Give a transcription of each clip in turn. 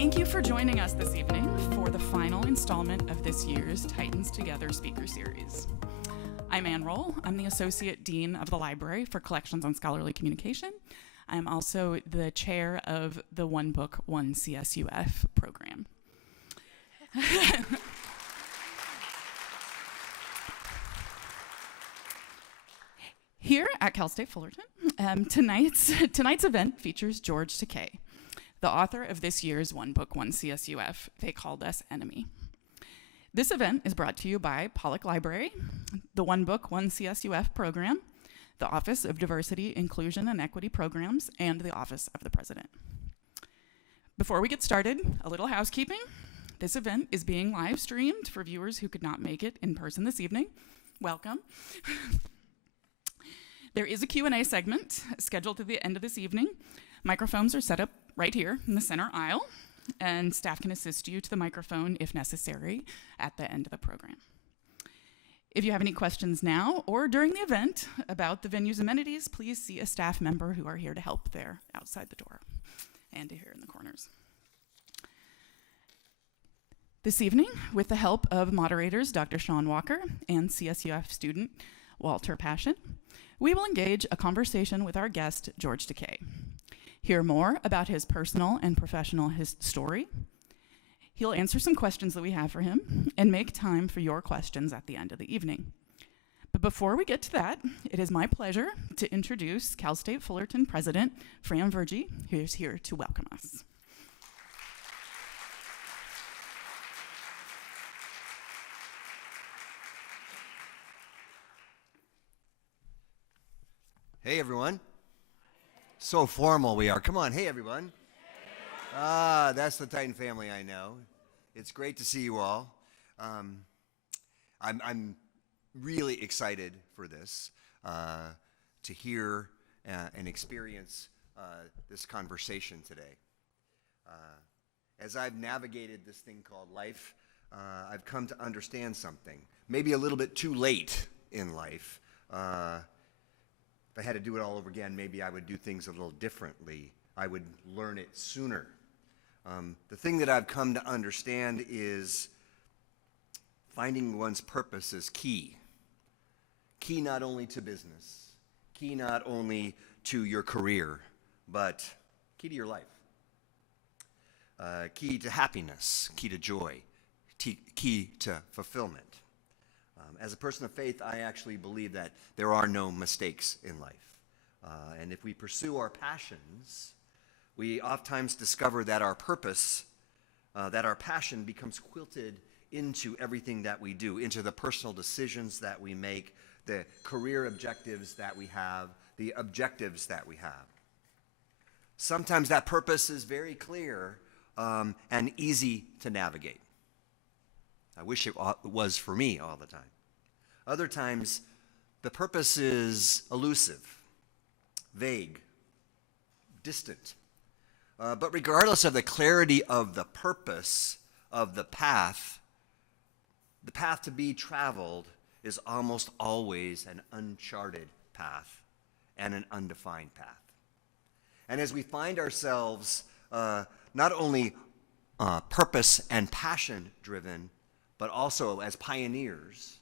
Thank you for joining us this evening for the final installment of this year's Titans Together speaker series. I'm Ann Roll. I'm the Associate Dean of the Library for Collections on Scholarly Communication. I'm also the chair of the One Book, One CSUF program. Here at Cal State Fullerton, tonight's event features George Takei, the author of this year's One Book, One CSUF, They Called Us Enemy. This event is brought to you by Pollock Library, the One Book, One CSUF program, the Office of Diversity, Inclusion, and Equity Programs, and the Office of the President. Before we get started, a little housekeeping. This event is being live streamed for viewers who could not make it in person this evening. Welcome. There is a Q&A segment scheduled at the end of this evening. Microphones are set up right here in the center aisle, and staff can assist you to the microphone if necessary at the end of the program. If you have any questions now or during the event about the venue's amenities, please see a staff member who are here to help there outside the door and here in the corners. This evening, with the help of moderators Dr. Sean Walker and CSUF student Walter Passion, we will engage a conversation with our guest, George Takei. Hear more about his personal and professional story. He'll answer some questions that we have for him and make time for your questions at the end of the evening. But before we get to that, it is my pleasure to introduce Cal State Fullerton President Fran Vergy, who is here to welcome us. Hey, everyone. So formal we are. Come on. Hey, everyone. That's the Titan family I know. It's great to see you all. I'm really excited for this, to hear and experience this conversation today. As I've navigated this thing called life, I've come to understand something, maybe a little bit too late in life. If I had to do it all over again, maybe I would do things a little differently. I would learn it sooner. The thing that I've come to understand is finding one's purpose is key. Key not only to business, key not only to your career, but key to your life. Key to happiness, key to joy, key to fulfillment. As a person of faith, I actually believe that there are no mistakes in life. And if we pursue our passions, we oftentimes discover that our purpose, that our passion becomes quilted into everything that we do, into the personal decisions that we make, the career objectives that we have, the objectives that we have. Sometimes that purpose is very clear and easy to navigate. I wish it was for me all the time. Other times, the purpose is elusive, vague, distant. But regardless of the clarity of the purpose of the path to be traveled is almost always an uncharted path and an undefined path. And as we find ourselves not only purpose and passion driven, but also as pioneers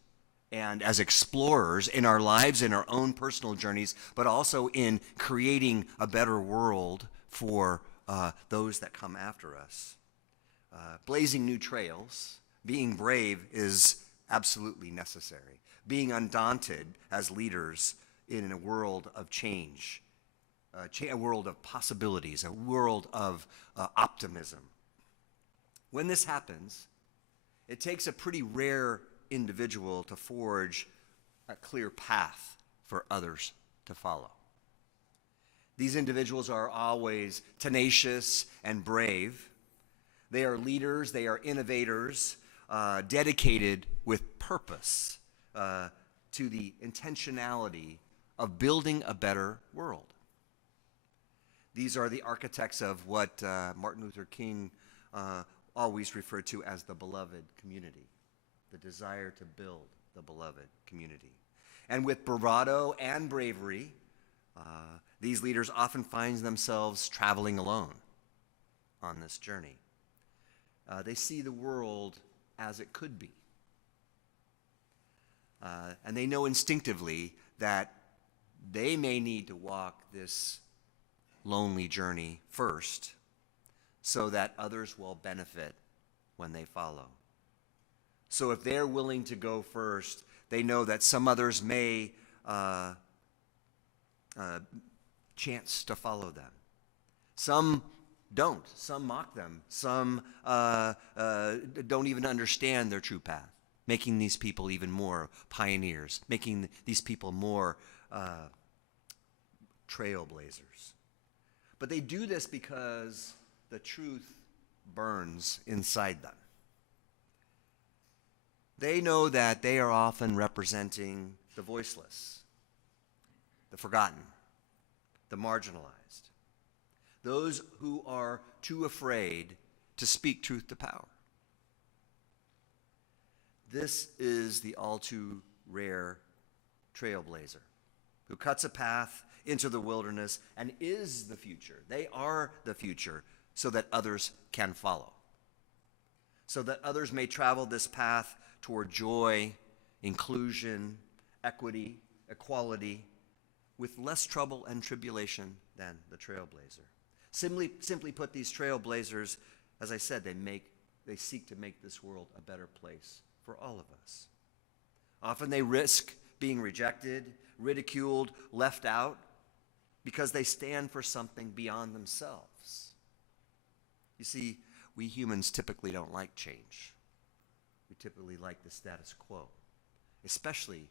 and as explorers in our lives, in our own personal journeys, but also in creating a better world for those that come after us. Blazing new trails, being brave is absolutely necessary. Being undaunted as leaders in a world of change, a world of possibilities, a world of optimism. When this happens, it takes a pretty rare individual to forge a clear path for others to follow. These individuals are always tenacious and brave. They are leaders, they are innovators, dedicated with purpose to the intentionality of building a better world. These are the architects of what Martin Luther King always referred to as the beloved community. The desire to build the beloved community. And with bravado and bravery, these leaders often find themselves traveling alone on this journey. They see the world as it could be. And they know instinctively that they may need to walk this lonely journey first so that others will benefit when they follow. So if they're willing to go first, they know that some others may chance to follow them. Some don't. Some mock them. Some don't even understand their true path, making these people even more pioneers, making these people more trailblazers. But they do this because the truth burns inside them. They know that they are often representing the voiceless, the forgotten, the marginalized, those who are too afraid to speak truth to power. This is the all too rare trailblazer who cuts a path into the wilderness and is the future. They are the future so that others can follow, so that others may travel this path toward joy, inclusion, equity, equality, with less trouble and tribulation than the trailblazer. Simply put, these trailblazers, as I said, they seek to make this world a better place for all of us. Often they risk being rejected, ridiculed, left out, because they stand for something beyond themselves. You see, we humans typically don't like change. We typically like the status quo, especially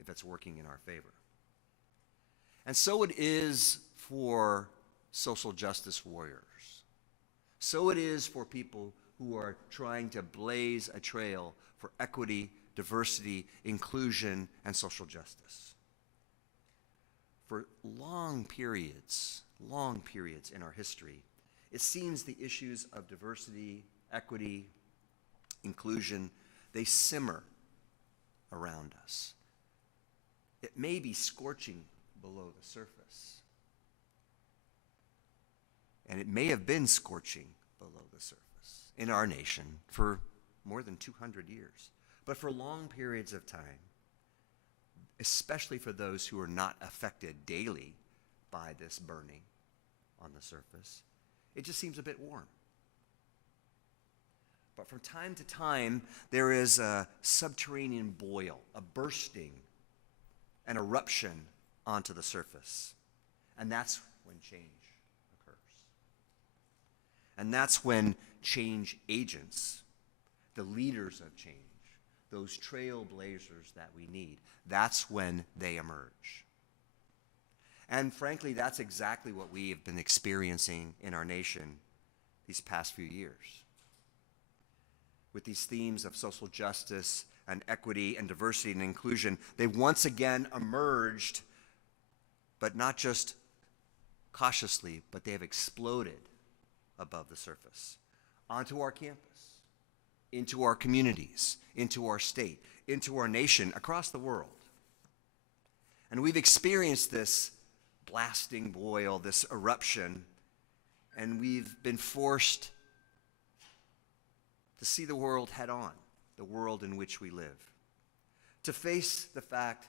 if it's working in our favor. And so it is for social justice warriors. So it is for people who are trying to blaze a trail for equity, diversity, inclusion, and social justice. For long periods in our history, it seems the issues of diversity, equity, inclusion, they simmer around us. It may be scorching below the surface. And it may have been scorching below the surface in our nation for more than 200 years. But for long periods of time, especially for those who are not affected daily by this burning on the surface, it just seems a bit warm. But from time to time, there is a subterranean boil, a bursting, an eruption onto the surface. And that's when change occurs. And that's when change agents, the leaders of change, those trailblazers that we need, that's when they emerge. And frankly, that's exactly what we have been experiencing in our nation these past few years. With these themes of social justice and equity and diversity and inclusion, they've once again emerged, but not just cautiously, but they have exploded above the surface, onto our campus, into our communities, into our state, into our nation, across the world. And we've experienced this blasting boil, this eruption, and we've been forced to see the world head on, the world in which we live, to face the fact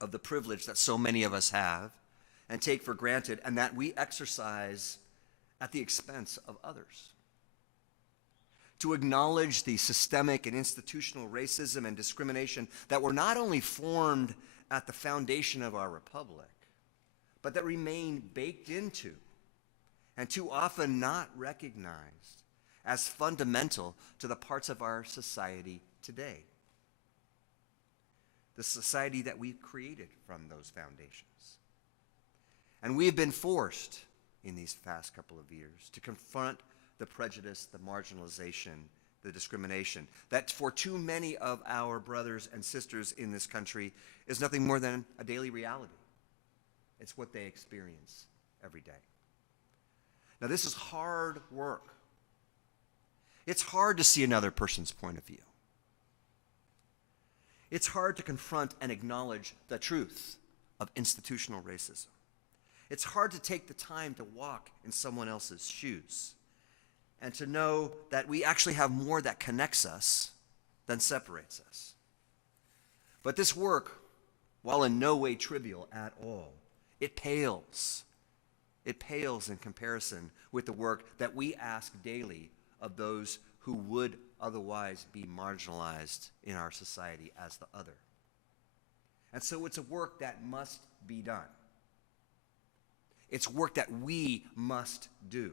of the privilege that so many of us have and take for granted, and that we exercise at the expense of others. To acknowledge the systemic and institutional racism and discrimination that were not only formed at the foundation of our republic, but that remain baked into and too often not recognized as fundamental to the parts of our society today. The society that we've created from those foundations. And we have been forced in these past couple of years to confront the prejudice, the marginalization, the discrimination that for too many of our brothers and sisters in this country is nothing more than a daily reality. It's what they experience every day. Now, this is hard work. It's hard to see another person's point of view. It's hard to confront and acknowledge the truth of institutional racism. It's hard to take the time to walk in someone else's shoes. and to know that we actually have more that connects us than separates us. But this work, while in no way trivial at all, it pales. It pales in comparison with the work that we ask daily of those who would otherwise be marginalized in our society as the other. And so it's a work that must be done. It's work that we must do.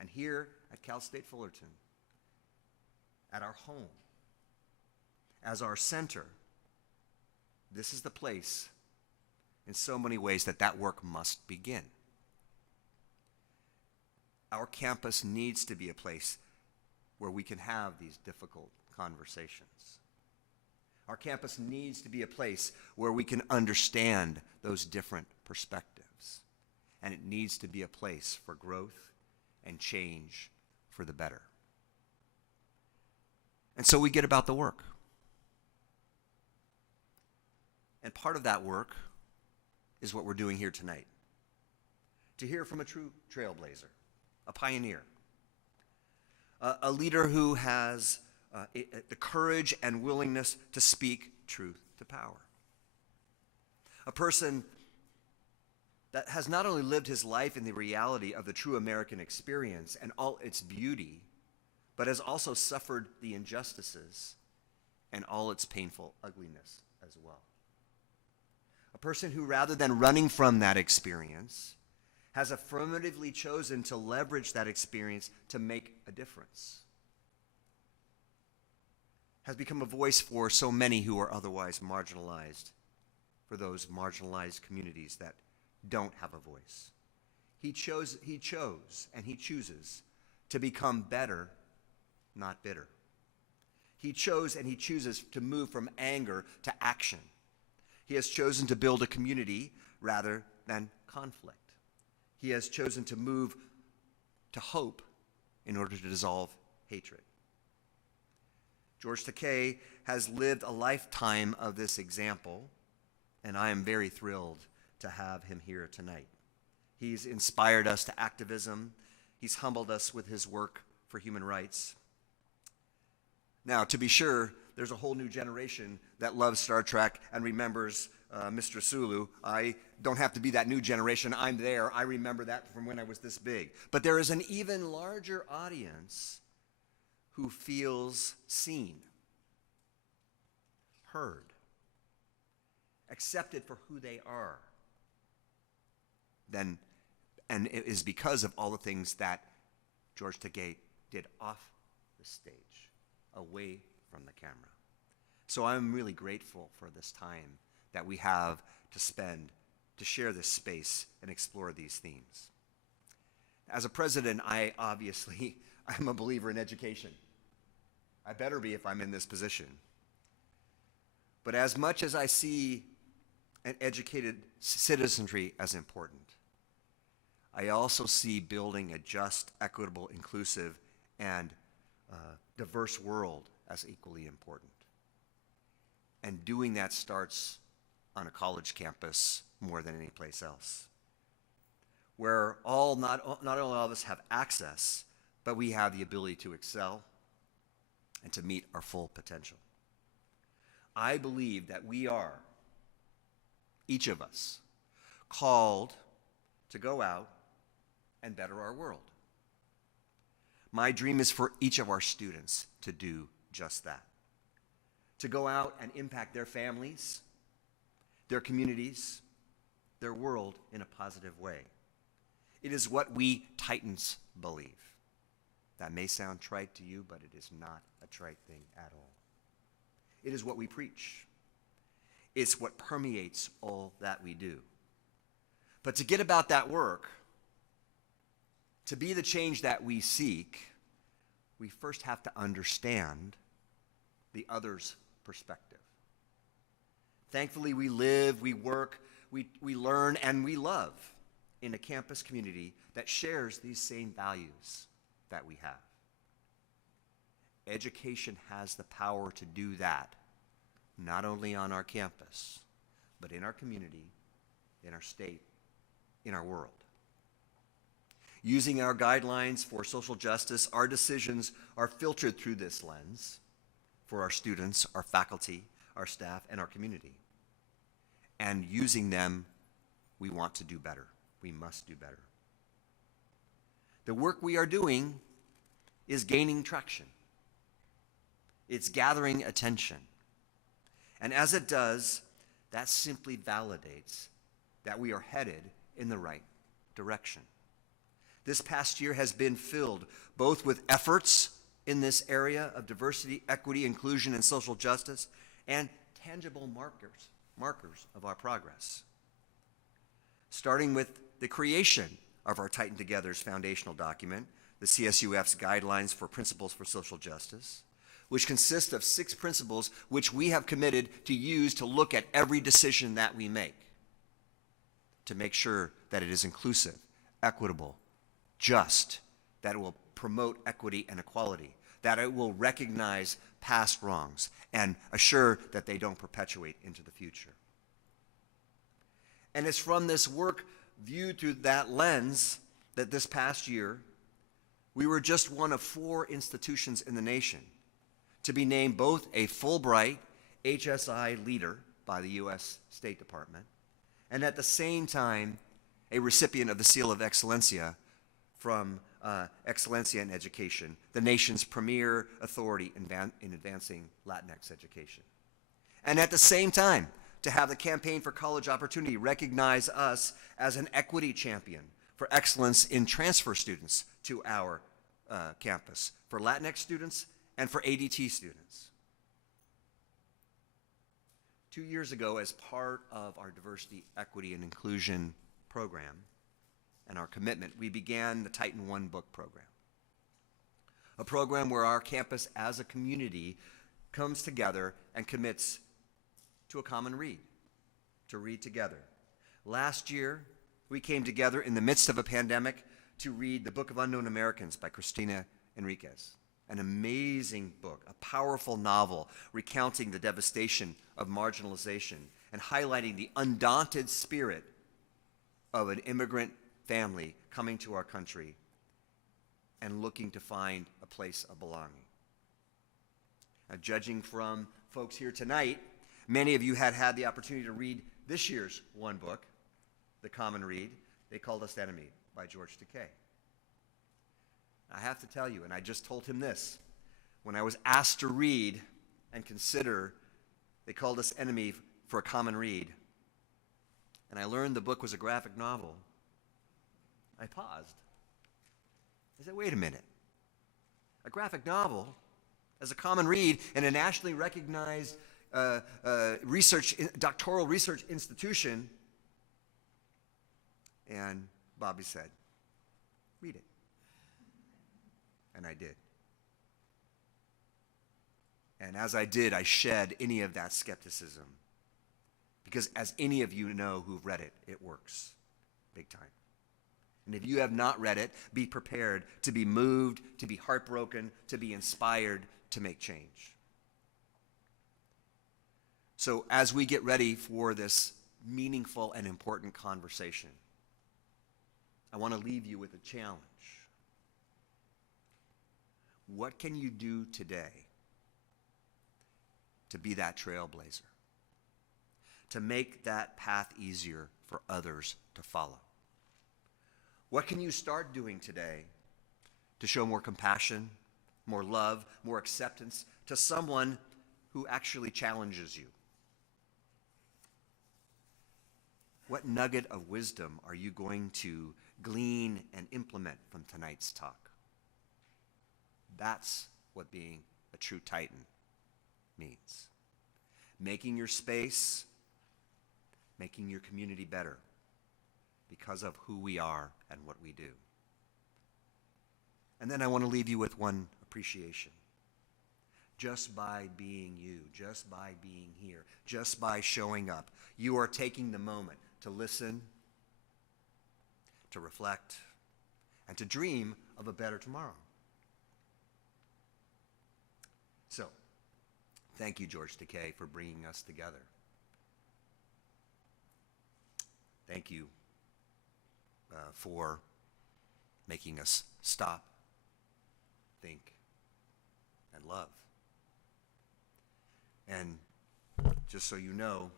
And here at Cal State Fullerton, at our home, as our center, this is the place in so many ways that work must begin. Our campus needs to be a place where we can have these difficult conversations. Our campus needs to be a place where we can understand those different perspectives. And it needs to be a place for growth and change for the better. And so we get about the work. And part of that work is what we're doing here tonight. To hear from a true trailblazer, a pioneer, a leader who has the courage and willingness to speak truth to power. A person that has not only lived his life in the reality of the true American experience and all its beauty, but has also suffered the injustices and all its painful ugliness as well. A person who, rather than running from that experience, has affirmatively chosen to leverage that experience to make a difference. Has become a voice for so many who are otherwise marginalized, for those marginalized communities that don't have a voice. He chose, and he chooses to become better, not bitter. He chose and he chooses to move from anger to action. He has chosen to build a community rather than conflict. He has chosen to move to hope in order to dissolve hatred. George Takei has lived a lifetime of this example, and I am very thrilled to have him here tonight. He's inspired us to activism. He's humbled us with his work for human rights. Now, to be sure, there's a whole new generation that loves Star Trek and remembers Mr. Sulu. I don't have to be that new generation. I'm there. I remember that from when I was this big. But there is an even larger audience who feels seen, heard, accepted for who they are. And it is because of all the things that George Takei did off the stage, away from the camera. So I'm really grateful for this time that we have to spend to share this space and explore these themes. As a president, I'm a believer in education. I better be if I'm in this position. But as much as I see an educated citizenry as important, I also see building a just, equitable, inclusive, and diverse world as equally important. And doing that starts on a college campus more than any place else, where not only all of us have access, but we have the ability to excel and to meet our full potential. I believe that we are, each of us, called to go out and better our world. My dream is for each of our students to do just that. To go out and impact their families, their communities, their world in a positive way. It is what we Titans believe. That may sound trite to you, but it is not a trite thing at all. It is what we preach. It's what permeates all that we do. But to get about that work, to be the change that we seek, we first have to understand the other's perspective. Thankfully, we live, we work, we learn, and we love in a campus community that shares these same values that we have. Education has the power to do that, not only on our campus, but in our community, in our state, in our world. Using our guidelines for social justice, our decisions are filtered through this lens for our students, our faculty, our staff, and our community. And using them, we want to do better. We must do better. The work we are doing is gaining traction. It's gathering attention. And as it does, that simply validates that we are headed in the right direction. This past year has been filled both with efforts in this area of diversity, equity, inclusion, and social justice, and tangible markers of our progress. Starting with the creation of our Tighten Together's foundational document, the CSUF's Guidelines for Principles for Social Justice, which consists of 6 principles which we have committed to use to look at every decision that we make, to make sure that it is inclusive, equitable, just, that it will promote equity and equality, that it will recognize past wrongs and assure that they don't perpetuate into the future. And it's from this work viewed through that lens that this past year, we were just one of 4 institutions in the nation to be named both a Fulbright HSI leader by the U.S. State Department and at the same time a recipient of the Seal of Excellencia from Excellencia in Education, the nation's premier authority in advancing Latinx education. And at the same time, to have the Campaign for College Opportunity recognize us as an equity champion for excellence in transfer students to our campus, for Latinx students and for ADT students. 2 years ago, as part of our diversity, equity, and inclusion program and our commitment, we began the Titan One book program, a program where our campus as a community comes together and commits to a common read, to read together. Last year, we came together in the midst of a pandemic to read The Book of Unknown Americans by Cristina Enriquez, an amazing book, a powerful novel recounting the devastation of marginalization and highlighting the undaunted spirit of an immigrant family coming to our country and looking to find a place of belonging. Now, judging from folks here tonight, many of you had the opportunity to read this year's one book, The Common Read, They Called Us Enemy by George Takei. I have to tell you, and I just told him this, when I was asked to read and consider They Called Us Enemy for a common read, and I learned the book was a graphic novel, I paused. I said, wait a minute. A graphic novel as a common read in a nationally recognized doctoral research institution? And Bobby said, read it. And I did. And as I did, I shed any of that skepticism. Because as any of you know who've read it, it works big time. And if you have not read it, be prepared to be moved, to be heartbroken, to be inspired to make change. So as we get ready for this meaningful and important conversation, I want to leave you with a challenge. What can you do today to be that trailblazer? To make that path easier for others to follow? What can you start doing today to show more compassion, more love, more acceptance to someone who actually challenges you? What nugget of wisdom are you going to glean and implement from tonight's talk? That's what being a true Titan means. Making your space, making your community better because of who we are and what we do. And then I want to leave you with one appreciation. Just by being you, just by being here, just by showing up, you are taking the moment to listen, to reflect, and to dream of a better tomorrow. So, thank you, George Takei, for bringing us together. Thank you for making us stop, think, and love. And just so you know,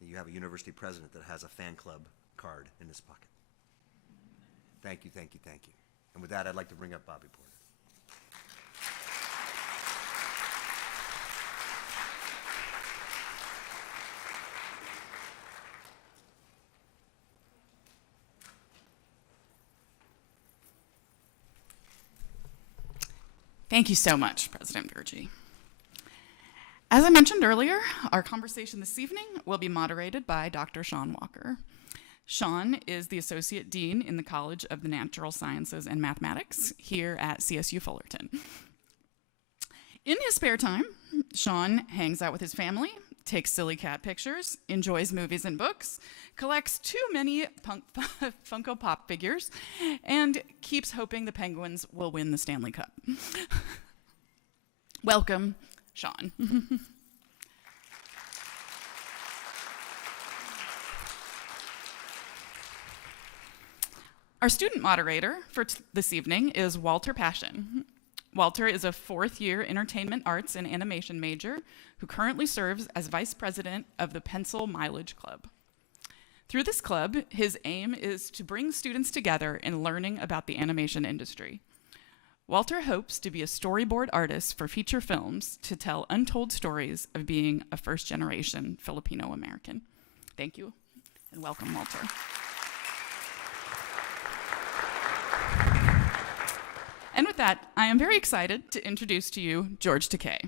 you have a university president that has a fan club card in his pocket. Thank you, thank you, thank you. And with that, I'd like to bring up Bobby Porter. Thank you so much, President Virgie. As I mentioned earlier, our conversation this evening will be moderated by Dr. Sean Walker. Sean is the Associate Dean in the College of the Natural Sciences and Mathematics here at CSU Fullerton. In his spare time, Sean hangs out with his family, takes silly cat pictures, enjoys movies and books, collects too many Funko Pop figures, and keeps hoping the Penguins will win the Stanley Cup. Welcome, Sean. Our student moderator for this evening is Walter Passion. Walter is a fourth-year entertainment arts and animation major who currently serves as vice president of the Pencil Mileage Club. Through this club, his aim is to bring students together in learning about the animation industry. Walter hopes to be a storyboard artist for feature films to tell untold stories of being a first-generation Filipino-American. Thank you, and welcome, Walter. And with that, I am very excited to introduce to you George Takei.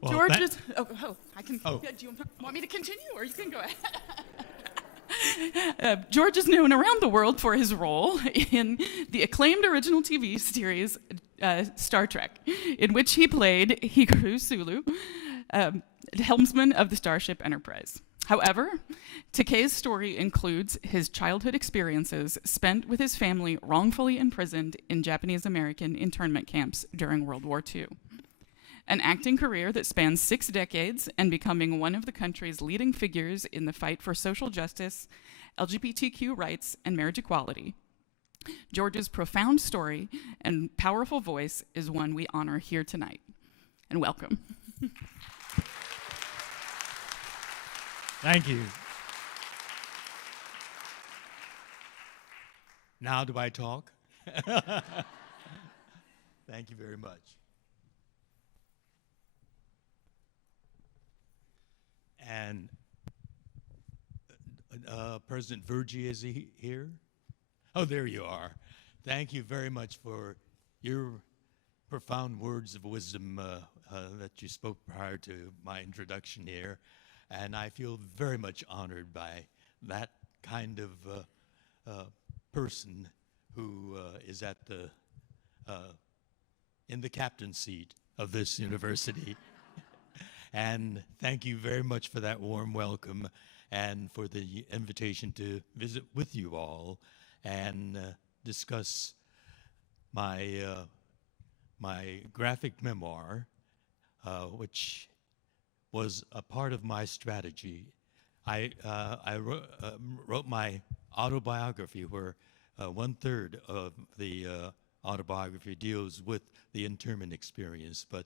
Well, George is, I can, Oh. do you want me to continue or you can go ahead? George is known around the world for his role in the acclaimed original TV series Star Trek, in which he played Hikaru Sulu, helmsman of the Starship Enterprise. However, Takei's story includes his childhood experiences spent with his family wrongfully imprisoned in Japanese-American internment camps during World War II. An acting career that spans 6 decades and becoming one of the country's leading figures in the fight for social justice, LGBTQ rights, and marriage equality. George's profound story and powerful voice is one we honor here tonight. And welcome. Thank you. Now do I talk? Thank you very much. And President Virgie, is he here? Oh, there you are. Thank you very much for your profound words of wisdom that you spoke prior to my introduction here. And I feel very much honored by that kind of person who is at the in the captain's seat of this university. And thank you very much for that warm welcome and for the invitation to visit with you all and discuss my my graphic memoir, which was a part of my strategy. I wrote my autobiography where 1/3 of the autobiography deals with the internment experience, but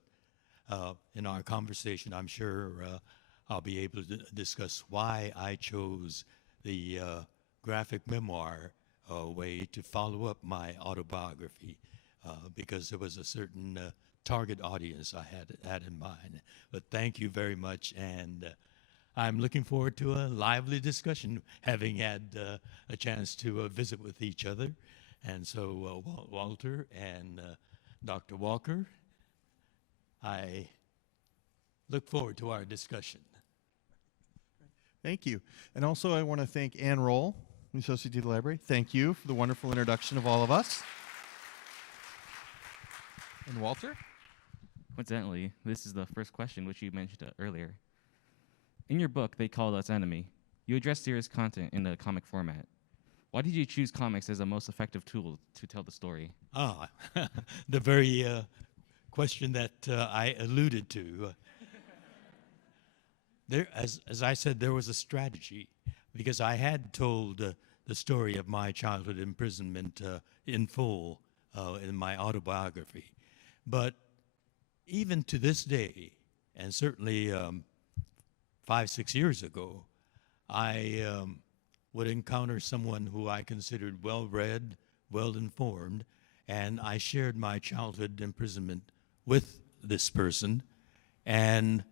in our conversation, I'm sure I'll be able to discuss why I chose the graphic memoir way to follow up my autobiography, because there was a certain target audience I had in mind. But thank you very much, and I'm looking forward to a lively discussion, having had a chance to visit with each other. And so, Walter and Dr. Walker, I look forward to our discussion. Thank you. And also I want to thank Ann Roll, the Associate Dean of the Library. Thank you for the wonderful introduction of all of us. And Walter? Coincidentally, this is the first question which you mentioned earlier. in your book, They Called Us Enemy, you address serious content in the comic format. Why did you choose comics as the most effective tool to tell the story? The very question that I alluded to. There, as I said, there was a strategy because I had told the story of my childhood imprisonment in full in my autobiography. But even to this day, and certainly 5-6 years ago, I would encounter someone who I considered well-read, well-informed, and I shared my childhood imprisonment with this person, and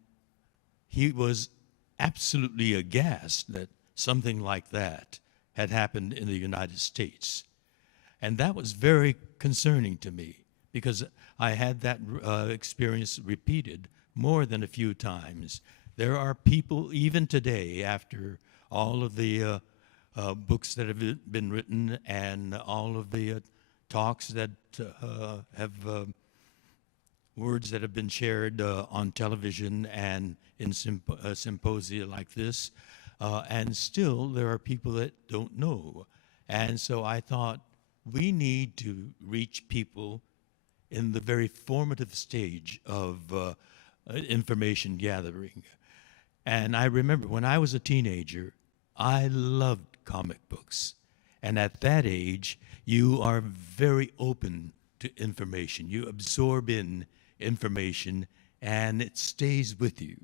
he was absolutely aghast that something like that had happened in the United States. And that was very concerning to me because I had that experience repeated more than a few times. There are people, even today, after all of the books that have been written and all of the talks that have words that have been shared on television and in symposia like this, and still there are people that don't know. And so I thought we need to reach people in the very formative stage of information gathering. And I remember when I was a teenager, I loved comic books. And at that age, you are very open to information. You absorb in information and it stays with you.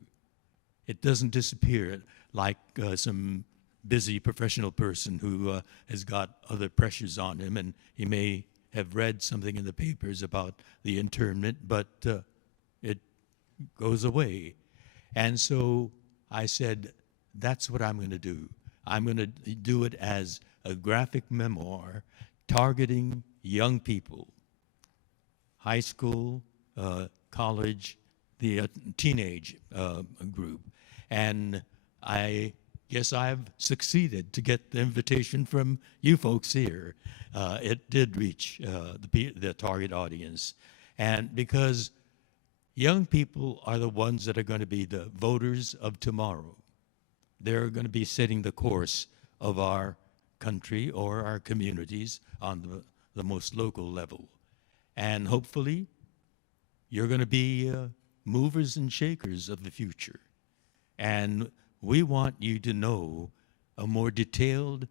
It doesn't disappear like some busy professional person who has got other pressures on him, and he may have read something in the papers about the internment, but it goes away. And so I said, that's what I'm going to do. I'm going to do it as a graphic memoir targeting young people, high school, college, the teenage group. And I guess I've succeeded to get the invitation from you folks here. It did reach the target audience. And because young people are the ones that are going to be the voters of tomorrow. They're going to be setting the course of our country or our communities on the most local level. And hopefully, you're going to be movers and shakers of the future. And we want you to know a more detailed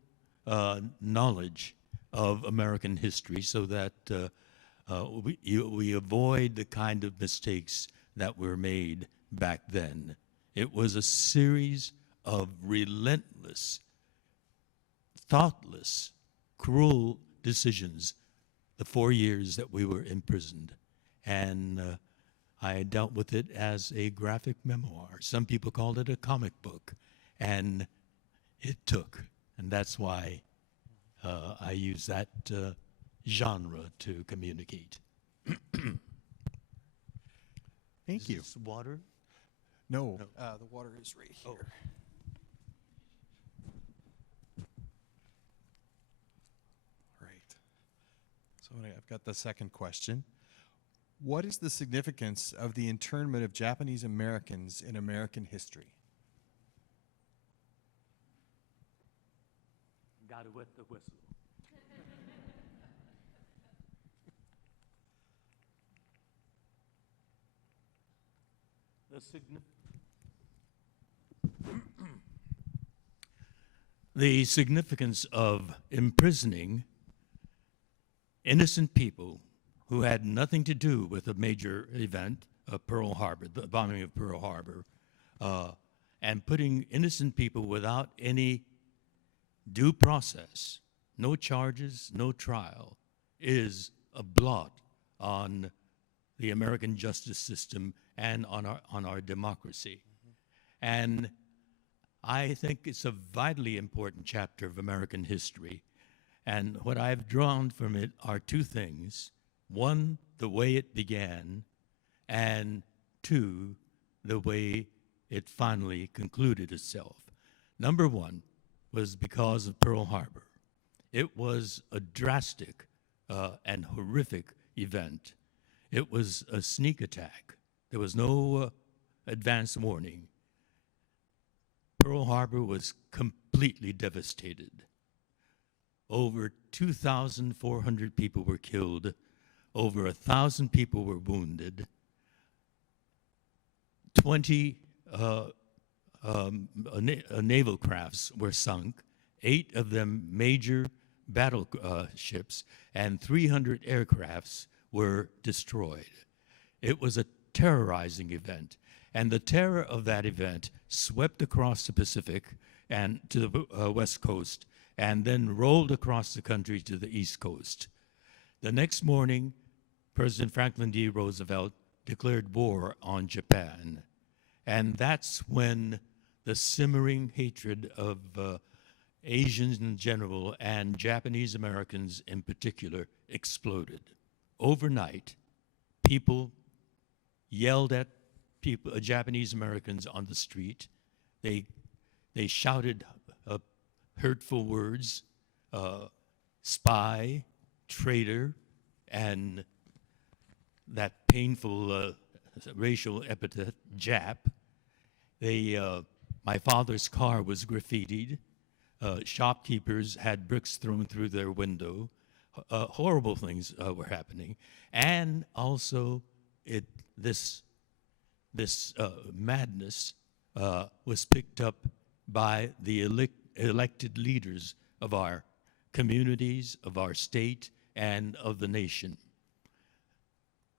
knowledge of American history so that we avoid the kind of mistakes that were made back then. It was a series of relentless, thoughtless, cruel decisions the 4 years that we were imprisoned. And I dealt with it as a graphic memoir. Some people called it a comic book. And it took. And that's why I use that genre to communicate. Thank you. Is this water? No, the water is right here. Oh. Right. So I've got the second question. What is the significance of the internment of Japanese Americans in American history? Gotta wet the whistle. The significance of imprisoning innocent people who had nothing to do with a major event of Pearl Harbor, the bombing of Pearl Harbor, and putting innocent people without any due process, no charges, no trial, is a blot on the American justice system and on our democracy. And I think it's a vitally important chapter of American history. And what I've drawn from it are two things. One, the way it began, and two, the way it finally concluded itself. Number one was because of Pearl Harbor. It was a drastic and horrific event. It was a sneak attack. There was no advance warning. Pearl Harbor was completely devastated. Over 2,400 people were killed. Over 1,000 people were wounded. 20 naval crafts were sunk, 8 of them major battle ships, and 300 aircrafts were destroyed. It was a terrorizing event, and the terror of that event swept across the Pacific and to the West Coast, and then rolled across the country to the East Coast. The next morning, President Franklin D. Roosevelt declared war on Japan, and that's when the simmering hatred of Asians in general and Japanese Americans in particular exploded. Overnight, people yelled at Japanese Americans on the street. They shouted hurtful words, spy, traitor, and that painful racial epithet, Jap. My father's car was graffitied. Shopkeepers had bricks thrown through their window. Horrible things were happening. And also, this madness was picked up by the elected leaders of our communities, of our state, and of the nation.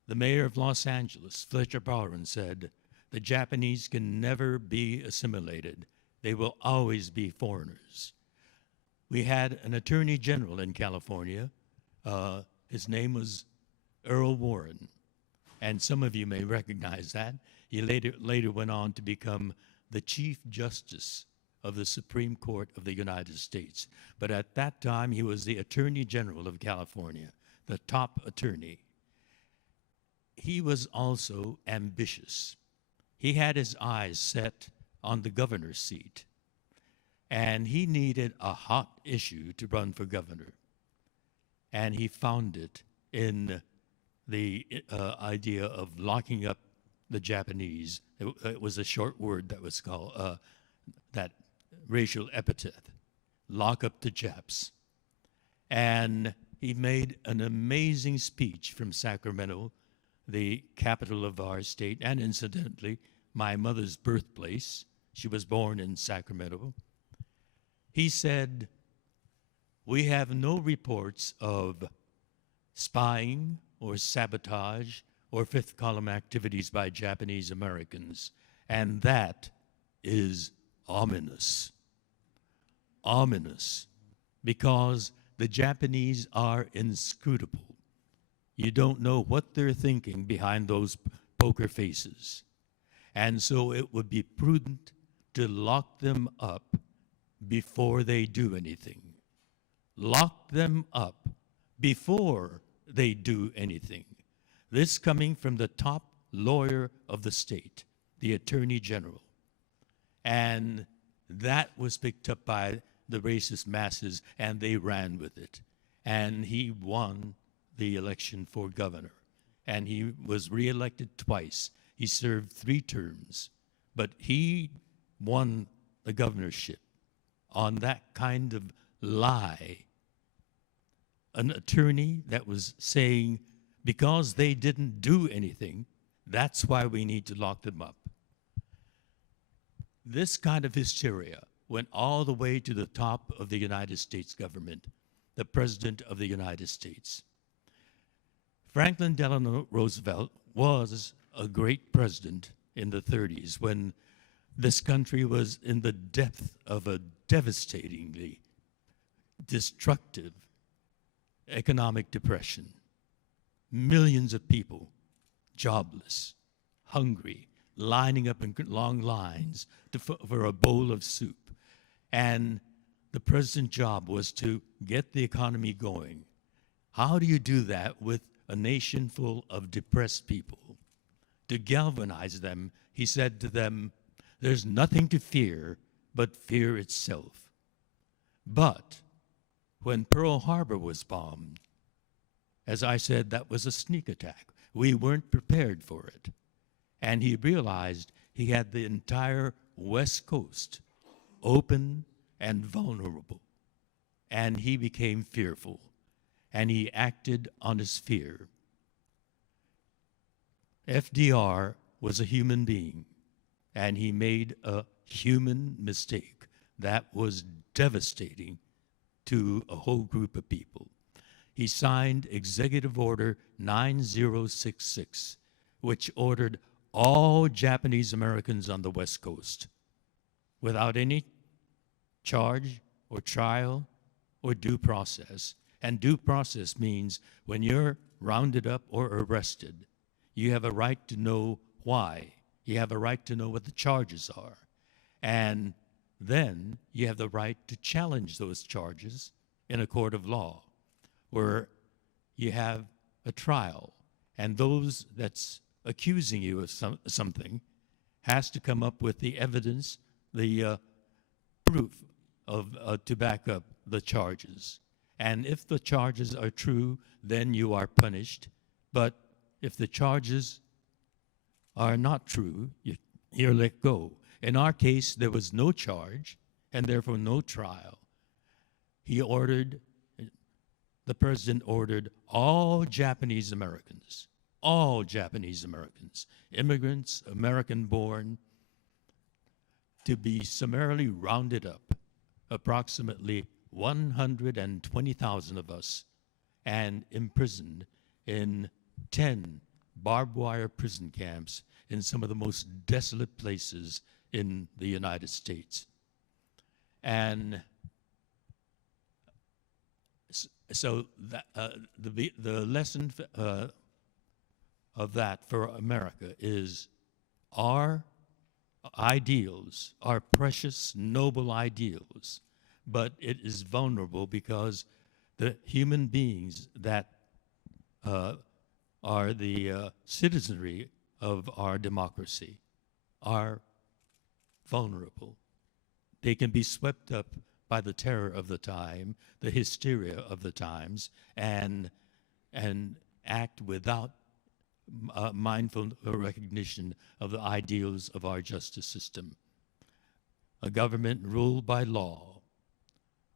The mayor of Los Angeles, Fletcher Bowron, said, "The Japanese can never be assimilated. They will always be foreigners." We had an attorney general in California. His name was Earl Warren, and some of you may recognize that. He later went on to become the Chief Justice of the Supreme Court of the United States. But at that time, he was the Attorney General of California, the top attorney. He was also ambitious. He had his eyes set on the governor's seat, and he needed a hot issue to run for governor. And he found it in the idea of locking up the Japanese. It was a short word that was called, that racial epithet, lock up the Japs. And he made an amazing speech from Sacramento, the capital of our state, and incidentally, my mother's birthplace. She was born in Sacramento. He said, "We have no reports of spying or sabotage or fifth column activities by Japanese Americans, and that is ominous." Ominous, because the Japanese are inscrutable. You don't know what they're thinking behind those poker faces. And so it would be prudent to lock them up before they do anything. Lock them up before they do anything. This coming from the top lawyer of the state, the Attorney General. And that was picked up by the racist masses, and they ran with it. And he won the election for governor. And he was reelected twice. He served 3 terms. But he won the governorship on that kind of lie. An attorney that was saying, because they didn't do anything, that's why we need to lock them up. This kind of hysteria went all the way to the top of the United States government, the President of the United States. Franklin Delano Roosevelt was a great president in the 30s when this country was in the depth of a devastatingly destructive economic depression. Millions of people jobless, hungry, lining up in long lines for a bowl of soup. And the president's job was to get the economy going. How do you do that with a nation full of depressed people? To galvanize them, he said to them, "There's nothing to fear but fear itself." But when Pearl Harbor was bombed, as I said, that was a sneak attack. We weren't prepared for it. And he realized he had the entire West Coast open and vulnerable, and he became fearful, and he acted on his fear. FDR was a human being, and he made a human mistake that was devastating to a whole group of people. He signed Executive Order 9066, which ordered all Japanese Americans on the West Coast without any charge or trial or due process. And due process means when you're rounded up or arrested, you have a right to know why. You have a right to know what the charges are. And then you have the right to challenge those charges in a court of law, where you have a trial, and those that's accusing you of something has to come up with the evidence, the proof of to back up the charges. And if the charges are true, then you are punished. But if the charges are not true, you're let go. In our case, there was no charge, and therefore no trial. The president ordered all Japanese Americans, immigrants, American-born, to be summarily rounded up, approximately 120,000 of us, and imprisoned in 10 barbed wire prison camps in some of the most desolate places in the United States. And so the lesson of that for America is our ideals are precious, noble ideals, but it is vulnerable because the human beings that are the citizenry of our democracy are vulnerable. They can be swept up by the terror of the time, the hysteria of the times, and act without mindful recognition of the ideals of our justice system. A government ruled by law,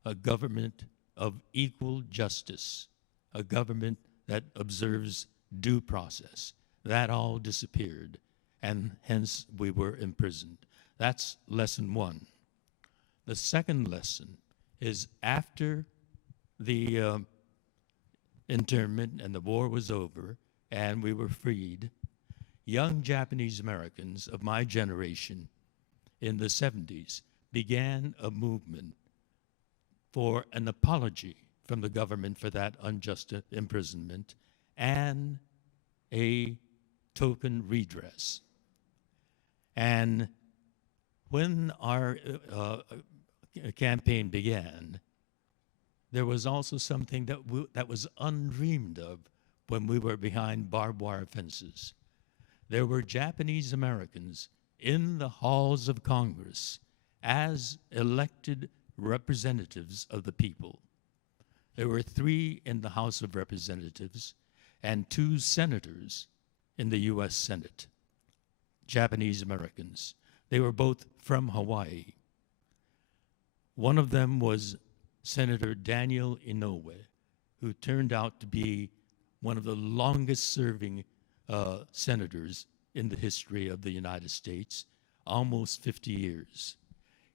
a government of equal justice, a government that observes due process. That all disappeared, and hence we were imprisoned. That's lesson one. The second lesson is after the internment and the war was over and we were freed, young Japanese Americans of my generation in the 70s began a movement for an apology from the government for that unjust imprisonment and a token redress. And when our campaign began, there was also something that was undreamed of when we were behind barbed wire fences. There were Japanese Americans in the halls of Congress as elected representatives of the people. There were 3 in the House of Representatives and 2 senators in the U.S. Senate, Japanese Americans. They were both from Hawaii. One of them was Senator Daniel Inouye, who turned out to be one of the longest-serving senators in the history of the United States, almost 50 years.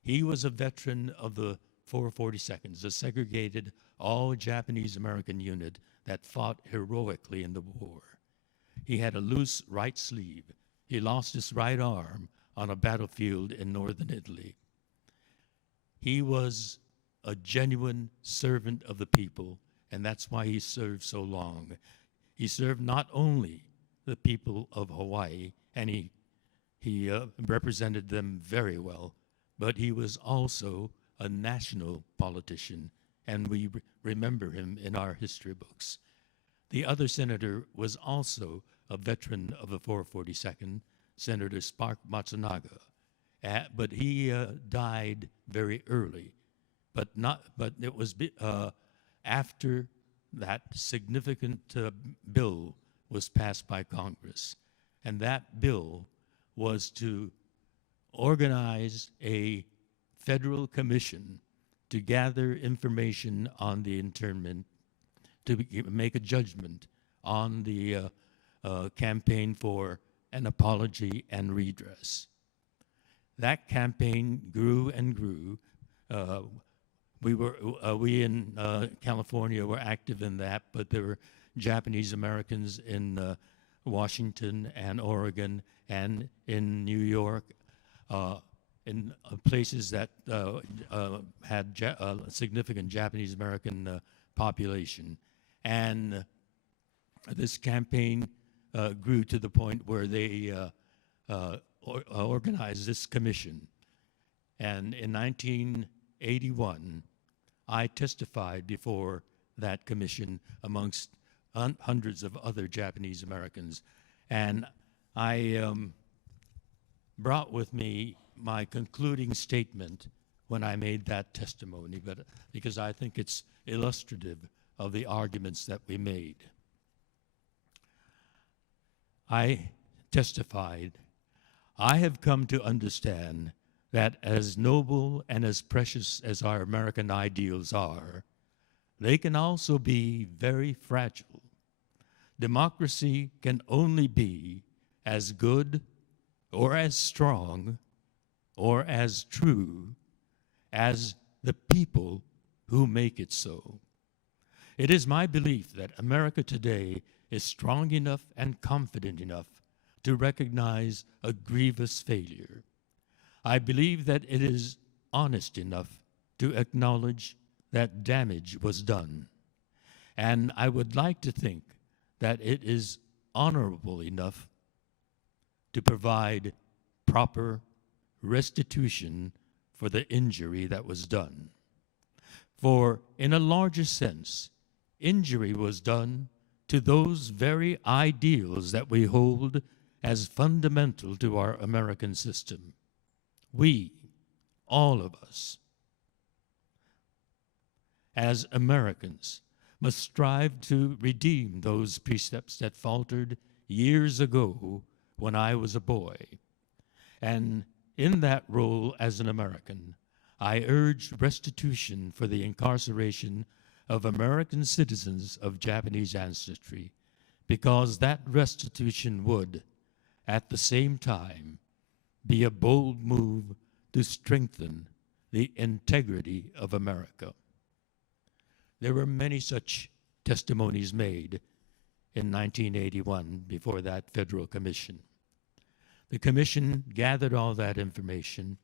He was a veteran of the 442nd, a segregated all-Japanese-American unit that fought heroically in the war. He had a loose right sleeve. He lost his right arm on a battlefield in northern Italy. He was a genuine servant of the people, and that's why he served so long. He served not only the people of Hawaii, and he represented them very well, but he was also a national politician, and we remember him in our history books. The other senator was also a veteran of the 442nd, Senator Spark Matsunaga, but he died very early. But it was after that significant bill was passed by Congress, and that bill was to organize a federal commission to gather information on the internment, to make a judgment on the campaign for an apology and redress. That campaign grew and grew. We in California were active in that, but there were Japanese Americans in Washington and Oregon and in New York, in places that had a significant Japanese American population. And this campaign grew to the point where they organized this commission. And in 1981, I testified before that commission amongst hundreds of other Japanese Americans. And I brought with me my concluding statement when I made that testimony, but because I think it's illustrative of the arguments that we made. I testified, I have come to understand that as noble and as precious as our American ideals are, they can also be very fragile. Democracy can only be as good or as strong or as true as the people who make it so. It is my belief that America today is strong enough and confident enough to recognize a grievous failure. I believe that it is honest enough to acknowledge that damage was done. And I would like to think that it is honorable enough to provide proper restitution for the injury that was done. For in a larger sense, injury was done to those very ideals that we hold as fundamental to our American system. We, all of us, as Americans, must strive to redeem those precepts that faltered years ago when I was a boy. And in that role as an American, I urged restitution for the incarceration of American citizens of Japanese ancestry, because that restitution would, at the same time, be a bold move to strengthen the integrity of America. There were many such testimonies made in 1981 before that federal commission. The commission gathered all that information,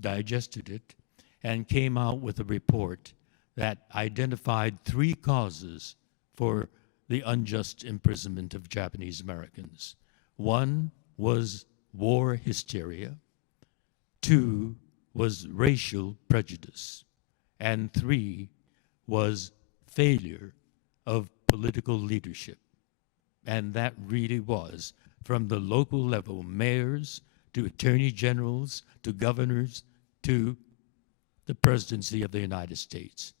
digested it, and came out with a report that identified 3 causes for the unjust imprisonment of Japanese Americans. 1 was war hysteria, 2 was racial prejudice, and 3 was failure of political leadership. And that really was from the local level, mayors to attorney generals to governors to the presidency of the United States.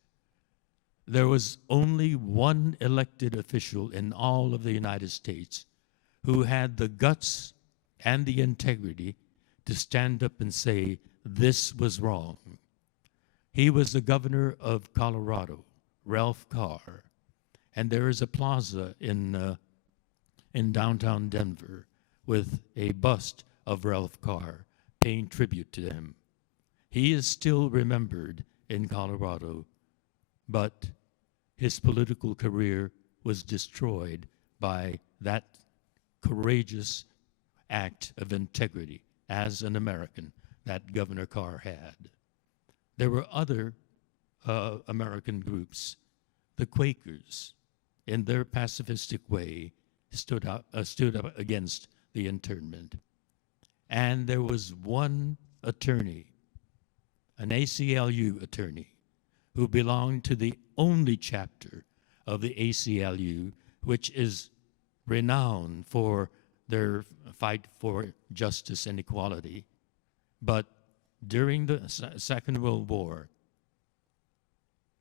There was only one elected official in all of the United States who had the guts and the integrity to stand up and say, this was wrong. He was the governor of Colorado, Ralph Carr. And there is a plaza in downtown Denver with a bust of Ralph Carr paying tribute to him. He is still remembered in Colorado, but his political career was destroyed by that courageous act of integrity as an American that Governor Carr had. There were other American groups. The Quakers, in their pacifistic way, stood up against the internment. And there was one attorney, an ACLU attorney, who belonged to the only chapter of the ACLU which is renowned for their fight for justice and equality. But during the Second World War,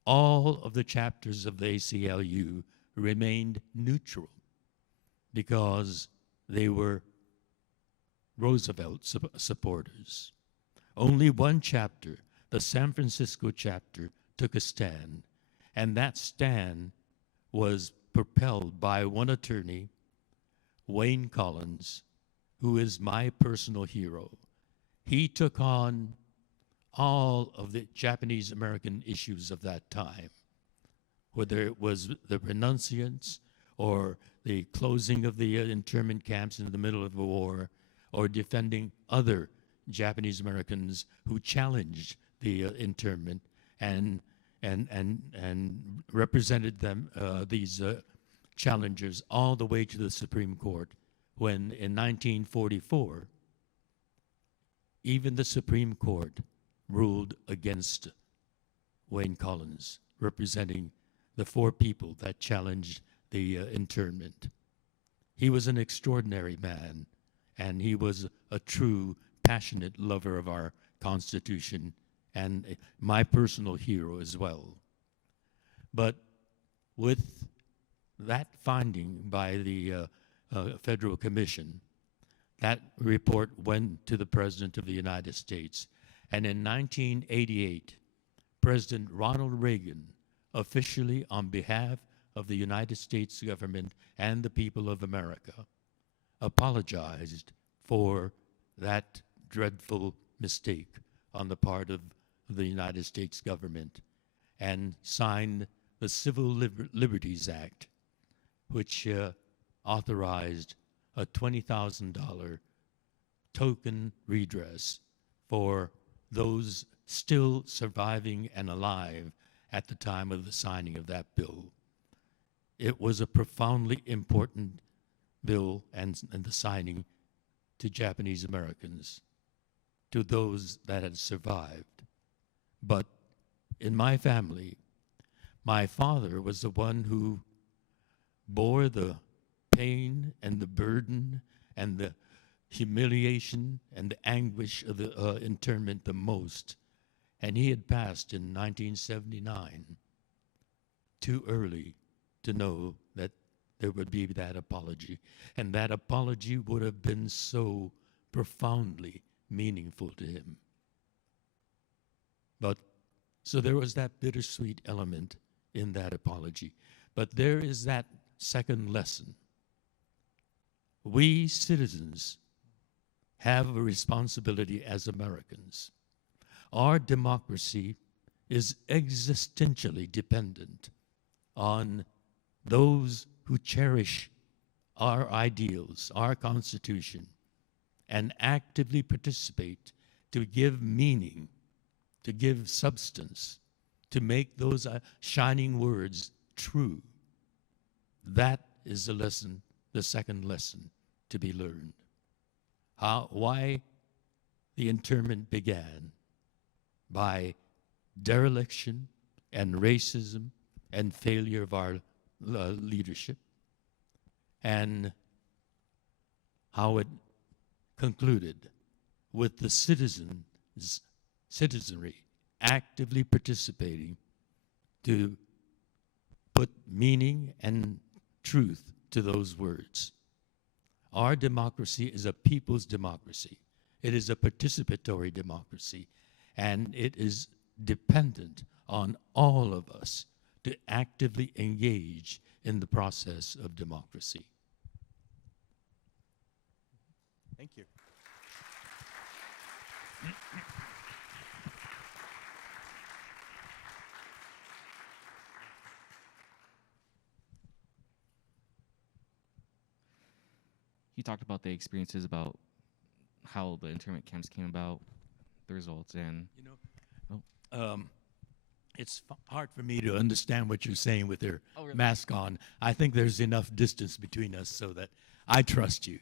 all of the chapters of the ACLU remained neutral because they were Roosevelt supporters. Only one chapter, the San Francisco chapter took a stand, and that stand was propelled by one attorney, Wayne Collins, who is my personal hero. He took on all of the Japanese American issues of that time, whether it was the renunciants or the closing of the internment camps in the middle of the war, or defending other Japanese Americans who challenged the internment and represented them, these challengers, all the way to the Supreme Court, when in 1944, even the Supreme Court ruled against Wayne Collins, representing the four people that challenged the internment. He was an extraordinary man, and he was a true, passionate lover of our Constitution, and my personal hero as well. But with that finding by the Federal Commission, that report went to the President of the United States. And in 1988, President Ronald Reagan, officially on behalf of the United States government and the people of America, apologized for that dreadful mistake on the part of the United States government and signed the Civil Liberties Act, which authorized a $20,000 token redress for those still surviving and alive at the time of the signing of that bill. It was a profoundly important bill and the signing to Japanese Americans, to those that had survived. But in my family, my father was the one who bore the pain and the burden and the humiliation and the anguish of the internment the most. And he had passed in 1979, too early to know that there would be that apology. And that apology would have been so profoundly meaningful to him. But so there was that bittersweet element in that apology. But there is that second lesson. We citizens have a responsibility as Americans. Our democracy is existentially dependent on those who cherish our ideals, our Constitution, and actively participate to give meaning, to give substance, to make those shining words true. That is the lesson, the second lesson to be learned. Why the internment began by dereliction and racism and failure of our leadership, and how it concluded with the citizenry actively participating to put meaning and truth to those words. Our democracy is a people's democracy. It is a participatory democracy, and it is dependent on all of us to actively engage in the process of democracy. Thank you. You talked about the experiences about how the internment camps came about, the results, and It's hard for me to understand what you're saying with your Oh, really? mask on. I think there's enough distance between us so that I trust you.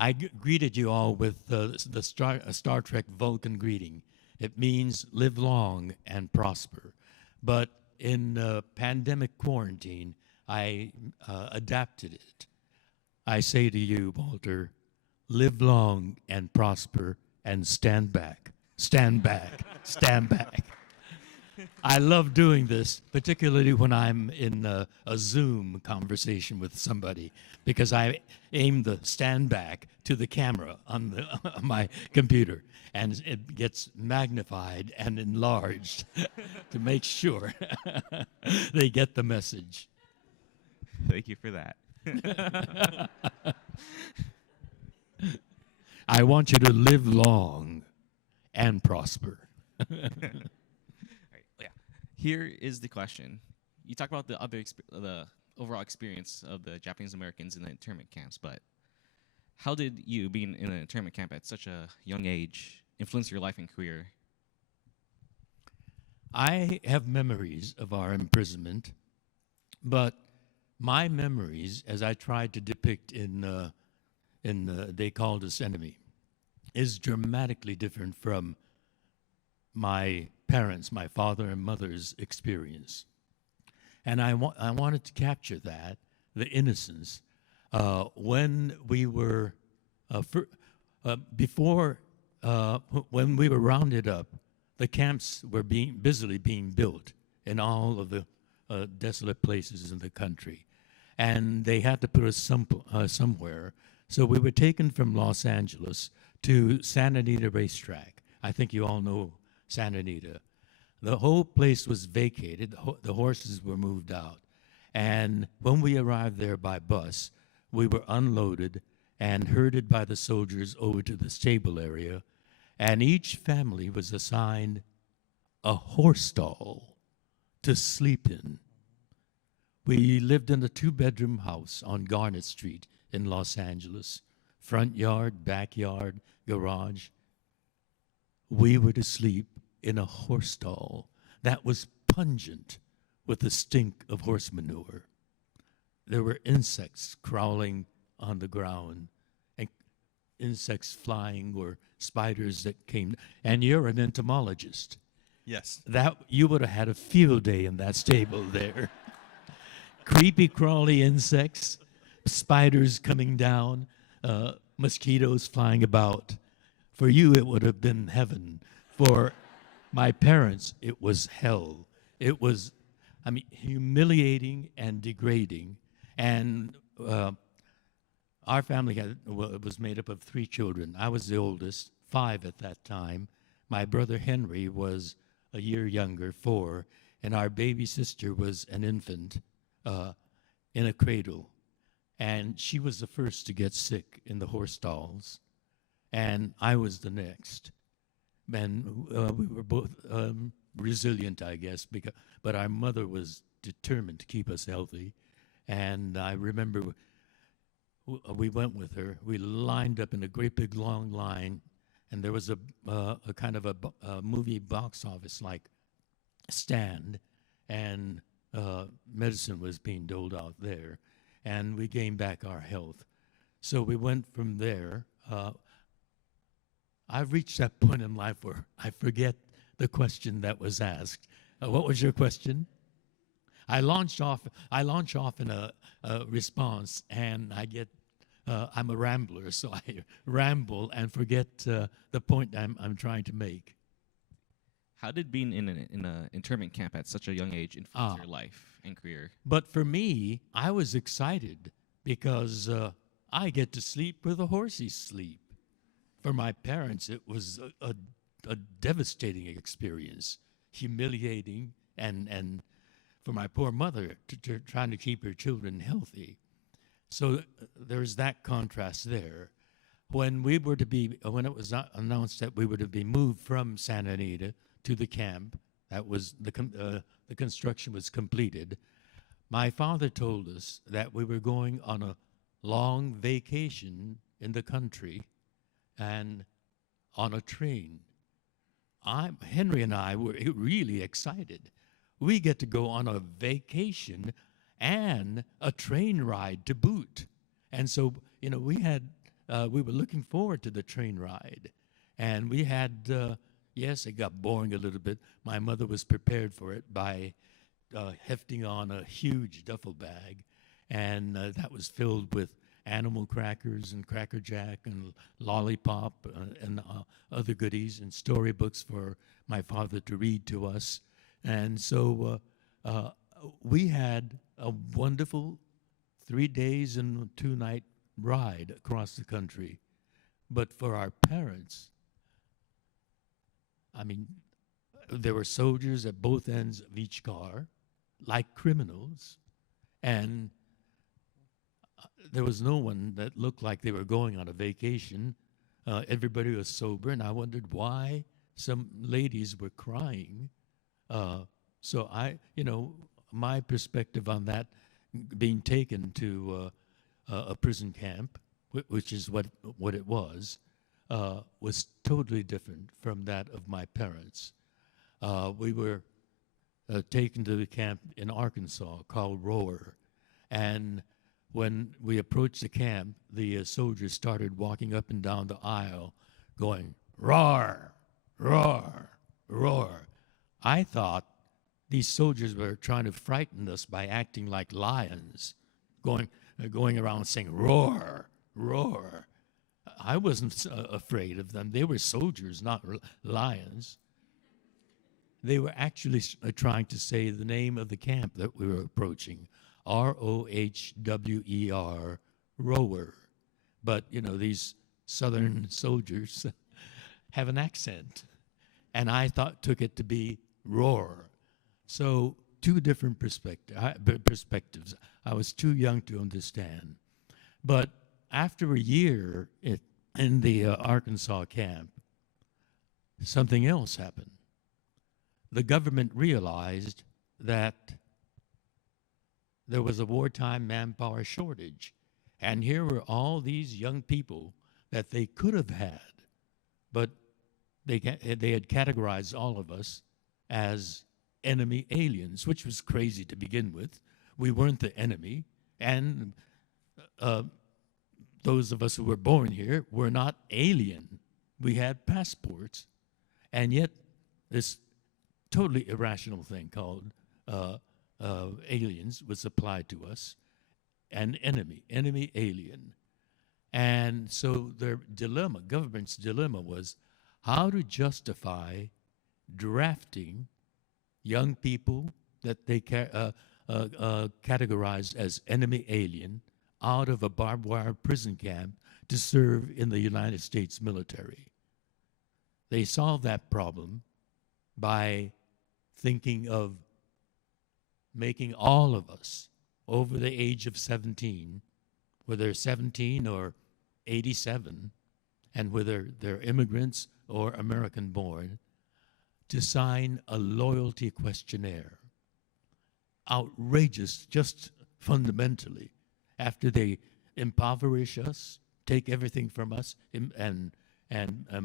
I greeted you all with the Star Trek Vulcan greeting. It means live long and prosper. But in pandemic quarantine, I adapted it. I say to you, Walter, live long and prosper and stand back. Stand back. Stand back. I love doing this, particularly when I'm in a Zoom conversation with somebody, because I aim the stand back to the camera on on my computer, and it gets magnified and enlarged to make sure they get the message. Thank you for that. I want you to live long and prosper. Right, yeah. Here is the question. You talk about the overall experience of the Japanese Americans in the internment camps, but how did you, being in an internment camp at such a young age, influence your life and career? I have memories of our imprisonment, but my memories, as I tried to depict in They Called Us Enemy, is dramatically different from my parents, my father and mother's experience. And I wanted to capture that, the innocence, when we were, when we were rounded up, the camps were busily being built in all of the desolate places in the country. And they had to put us somewhere. So we were taken from Los Angeles to Santa Anita Racetrack. I think you all know Santa Anita. The whole place was vacated. The horses were moved out. And when we arrived there by bus, we were unloaded and herded by the soldiers over to the stable area. And each family was assigned a horse stall to sleep in. We lived in a 2-bedroom house on Garnet Street in Los Angeles. Front yard, backyard, garage. We were to sleep in a horse stall that was pungent with the stink of horse manure. There were insects crawling on the ground, and insects flying, or spiders that came. And you're an entomologist. Yes. That you would have had a field day in that stable there. Creepy, crawly insects, spiders coming down, mosquitoes flying about. For you, it would have been heaven. For my parents, it was hell. It was, humiliating and degrading. And our family was made up of 3 children. I was the oldest, 5 at that time. My brother Henry was a year younger, 4, and our baby sister was an infant in a cradle. And she was the first to get sick in the horse stalls, and I was the next. And we were both resilient, I guess, but our mother was determined to keep us healthy. And I remember we went with her. We lined up in a great big long line, and there was a kind of a movie box office like stand, and medicine was being doled out there, and we gained back our health. So we went from there. I've reached that point in life where I forget the question that was asked. What was your question? I launch off in a response, and I get, I'm a rambler, so I ramble and forget the point I'm trying to make. How did being in an internment camp at such a young age influence your life and career? But for me, I was excited because I get to sleep where the horses sleep. For my parents, it was a devastating experience, humiliating, and for my poor mother, trying to keep her children healthy. So there's that contrast there. When it was announced that we were to be moved from Santa Anita to the camp, that was the construction was completed. My father told us that we were going on a long vacation in the country and on a train. Henry and I were really excited. We get to go on a vacation and a train ride to boot. And so, we were looking forward to the train ride. And we had, yes, it got boring a little bit. My mother was prepared for it by hefting on a huge duffel bag. And that was filled with animal crackers and Cracker Jack and lollipop and other goodies and storybooks for my father to read to us. And so we had a wonderful 3 days and 2 night ride across the country. But for our parents, I mean, there were soldiers at both ends of each car, like criminals, and there was no one that looked like they were going on a vacation. Everybody was sober, and I wondered why some ladies were crying. So my perspective on that being taken to a prison camp, which is what it was totally different from that of my parents. We were taken to the camp in Arkansas called Rower, and when we approached the camp, the soldiers started walking up and down the aisle going, roar, roar, roar. I thought these soldiers were trying to frighten us by acting like lions, going around saying, roar, roar. I wasn't afraid of them. They were soldiers, not lions. They were actually trying to say the name of the camp that we were approaching, Rohwer, Rower. But, these southern soldiers have an accent. And I took it to be roar. So two different perspectives. I was too young to understand. But after a year in the Arkansas camp, something else happened. The government realized that there was a wartime manpower shortage. And here were all these young people that they could have had, but they had categorized all of us as enemy aliens, which was crazy to begin with. We weren't the enemy, and those of us who were born here were not alien. We had passports, and yet this totally irrational thing called aliens was applied to us, and enemy alien. And so their dilemma, government's dilemma, was how to justify drafting young people that they categorized as enemy alien out of a barbed wire prison camp to serve in the United States military. They solved that problem by thinking of making all of us over the age of 17, whether 17 or 87, and whether they're immigrants or American born, to sign a loyalty questionnaire. Outrageous, just fundamentally. After they impoverish us, take everything from us, and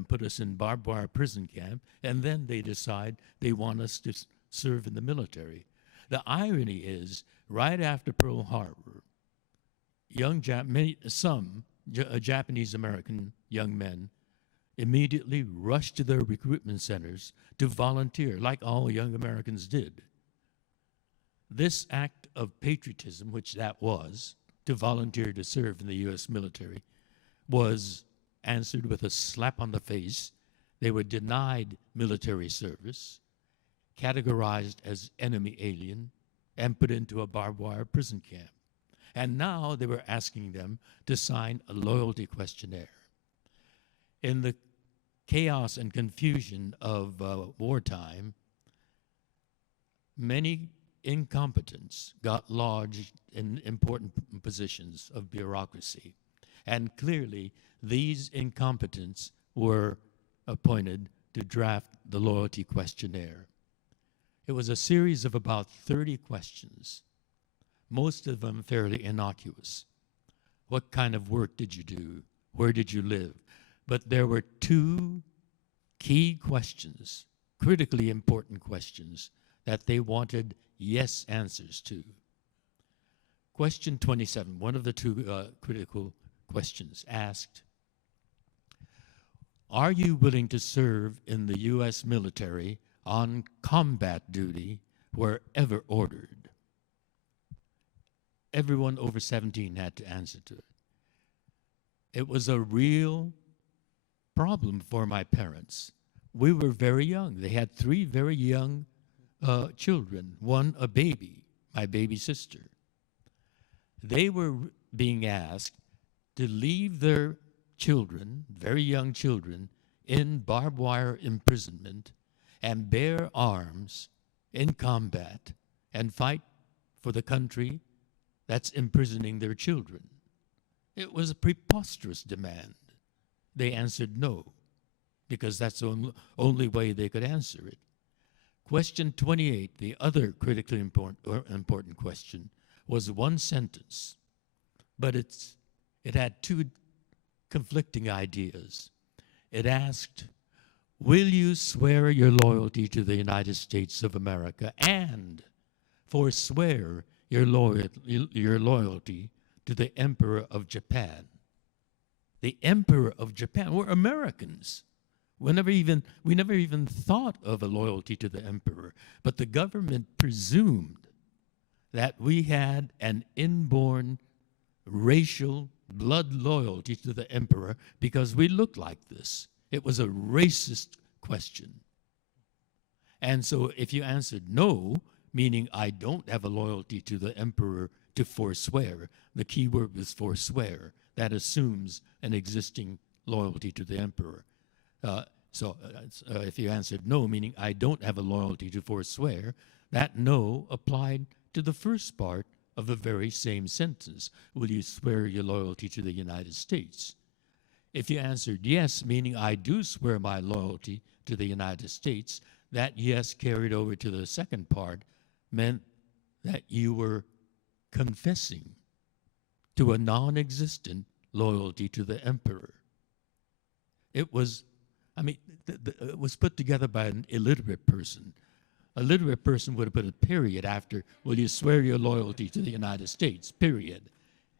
put us in barbed wire prison camp, and then they decide they want us to serve in the military. The irony is, right after Pearl Harbor, some Japanese American young men immediately rushed to their recruitment centers to volunteer, like all young Americans did. This act of patriotism, which that was, to volunteer to serve in the U.S. military, was answered with a slap on the face. They were denied military service, categorized as enemy alien, and put into a barbed wire prison camp. And now they were asking them to sign a loyalty questionnaire. In the chaos and confusion of wartime, many incompetents got lodged in important positions of bureaucracy. And clearly, these incompetents were appointed to draft the loyalty questionnaire. It was a series of about 30 questions, most of them fairly innocuous. What kind of work did you do? Where did you live? But there were two key questions, critically important questions, that they wanted yes answers to. Question 27, one of the two critical questions, asked, are you willing to serve in the U.S. military on combat duty wherever ordered? Everyone over 17 had to answer to it. It was a real problem for my parents. We were very young. They had three very young children, one a baby, my baby sister. They were being asked to leave their children, very young children, in barbed wire imprisonment and bear arms in combat and fight for the country that's imprisoning their children. It was a preposterous demand. They answered no, because that's the only way they could answer it. Question 28, the other critically important question, was one sentence, but it had two conflicting ideas. It asked, will you swear your loyalty to the United States of America and forswear your loyalty to the Emperor of Japan? The Emperor of Japan. We're Americans. We never even thought of a loyalty to the Emperor, but the government presumed that we had an inborn racial blood loyalty to the Emperor because we looked like this. It was a racist question. And so if you answered no, meaning I don't have a loyalty to the Emperor to forswear, the key word was forswear. That assumes an existing loyalty to the Emperor. If you answered no, meaning I don't have a loyalty to forswear, that no applied to the first part of the very same sentence. Will you swear your loyalty to the United States? If you answered yes, meaning I do swear my loyalty to the United States, that yes carried over to the second part meant that you were confessing to a non-existent loyalty to the Emperor. It was, it was put together by an illiterate person. A literate person would have put a period after, will you swear your loyalty to the United States, period.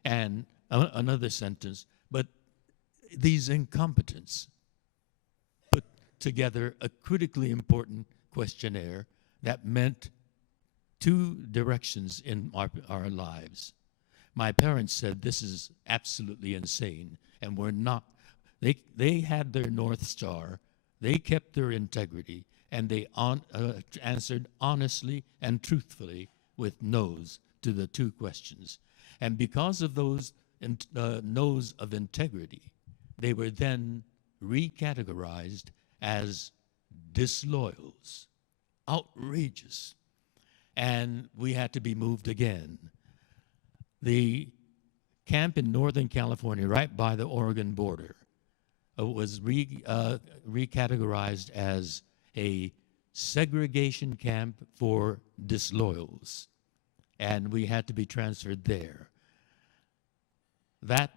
And another sentence, but these incompetents put together a critically important questionnaire that meant two directions in our lives. My parents said this is absolutely insane, and we're not. They had their North Star, they kept their integrity, and they answered honestly and truthfully with no's to the two questions. And because of those no's of integrity, they were then recategorized as disloyals, outrageous, and we had to be moved again. The camp in Northern California, right by the Oregon border, was recategorized as a segregation camp for disloyals, and we had to be transferred there. That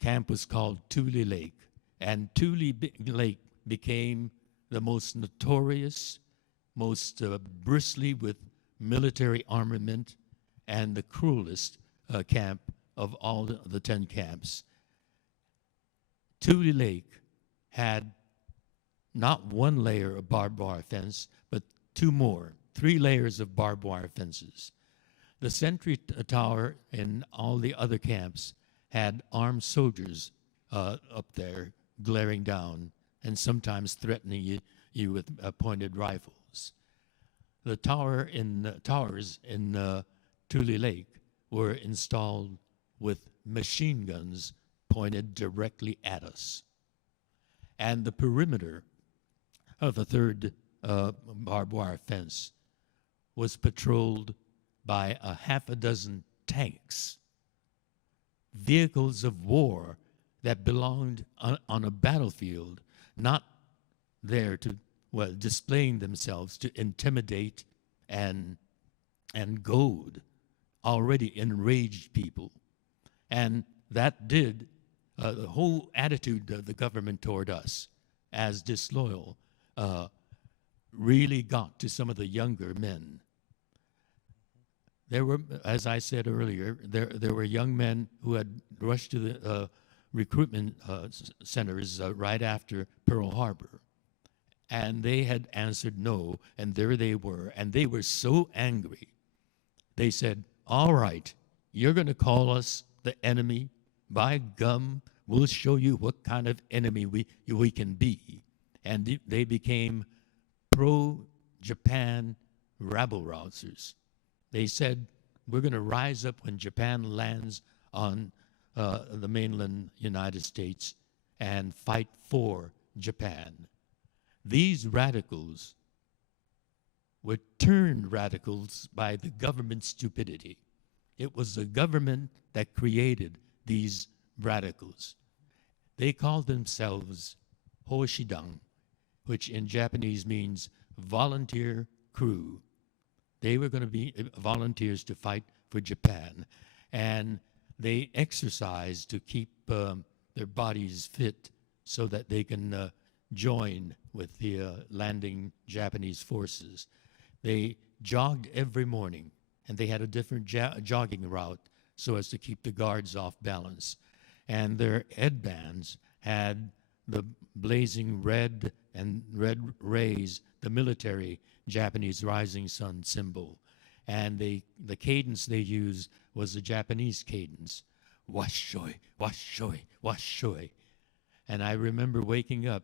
camp was called Tule Lake, and Tule Lake became the most notorious, most bristly with military armament, and the cruelest camp of all the 10 camps. Tule Lake had not one layer of barbed wire fence, but three layers of barbed wire fences. The sentry tower in all the other camps had armed soldiers up there glaring down and sometimes threatening you with pointed rifles. The towers in Tule Lake were installed with machine guns pointed directly at us. And the perimeter of the third barbed wire fence was patrolled by a half a dozen tanks, vehicles of war that belonged on a battlefield, not there to, displaying themselves to intimidate and goad already enraged people. And that did, the whole attitude of the government toward us as disloyal really got to some of the younger men. There were, as I said earlier, there were young men who had rushed to the recruitment centers right after Pearl Harbor. And they had answered no, and there they were. And they were so angry. They said, all right, you're going to call us the enemy? By gum, we'll show you what kind of enemy we can be. And they became pro-Japan rabble-rousers. They said, we're going to rise up when Japan lands on the mainland United States and fight for Japan. These radicals were turned radicals by the government's stupidity. It was the government that created these radicals. They called themselves Hoshidan, which in Japanese means volunteer crew. They were going to be volunteers to fight for Japan, and they exercised to keep their bodies fit so that they can join with the landing Japanese forces. They jogged every morning, and they had a different jogging route so as to keep the guards off balance. And their headbands had the blazing red and red rays, the military Japanese rising sun symbol. And the cadence they used was the Japanese cadence. Washoi, washoi, washoi. And I remember waking up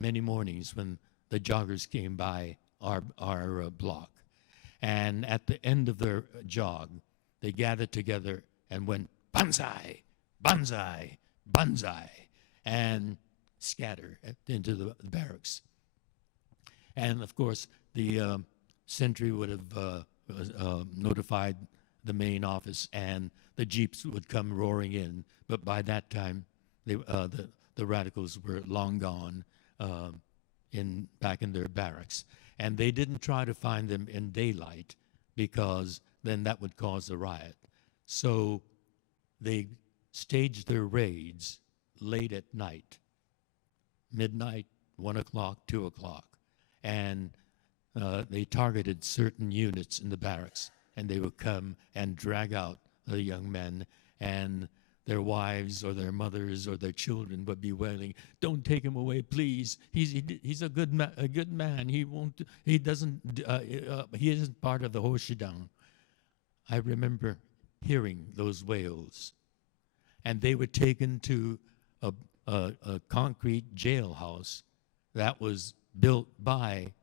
many mornings when the joggers came by our block. And at the end of their jog, they gathered together and went, banzai, banzai, banzai, and scatter into the barracks. And of course, the sentry would have notified the main office, and the jeeps would come roaring in. But by that time, the radicals were long gone back in their barracks. And they didn't try to find them in daylight because then that would cause a riot. So they staged their raids late at night, midnight, 1 o'clock, 2 o'clock. And they targeted certain units in the barracks, and they would come and drag out the young men, and their wives or their mothers or their children would be wailing, "Don't take him away, please. He's a good man. He isn't part of the Hoshidan." I remember hearing those wails, and they were taken to a concrete jailhouse that was built by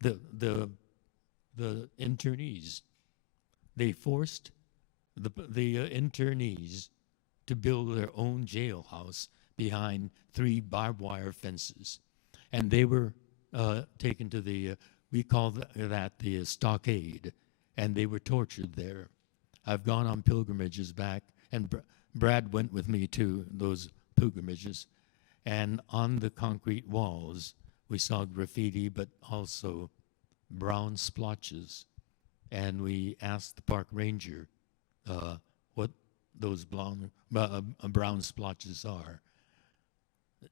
the internees. They forced the internees to build their own jailhouse behind 3 barbed wire fences. And they were taken to we call that the stockade, and they were tortured there. I've gone on pilgrimages back, and Brad went with me to those pilgrimages. And on the concrete walls, we saw graffiti, but also brown splotches. And we asked the park ranger what those brown splotches are.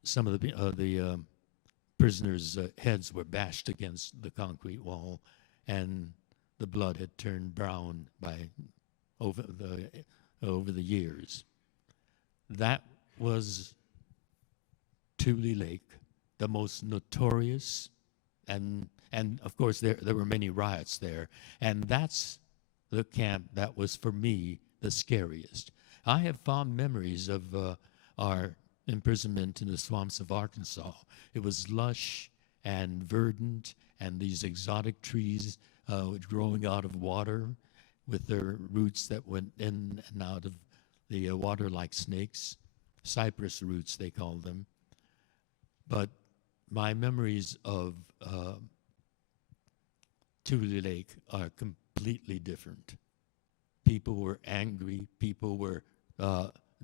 Some of the prisoners' heads were bashed against the concrete wall, and the blood had turned brown over the years. That was Tule Lake, the most notorious, and of course there were many riots there, and that's the camp that was for me the scariest. I have fond memories of our imprisonment in the swamps of Arkansas. It was lush and verdant, and these exotic trees growing out of water with their roots that went in and out of the water like snakes. Cypress roots, they called them. But my memories of Tule Lake are completely different. People were angry, people were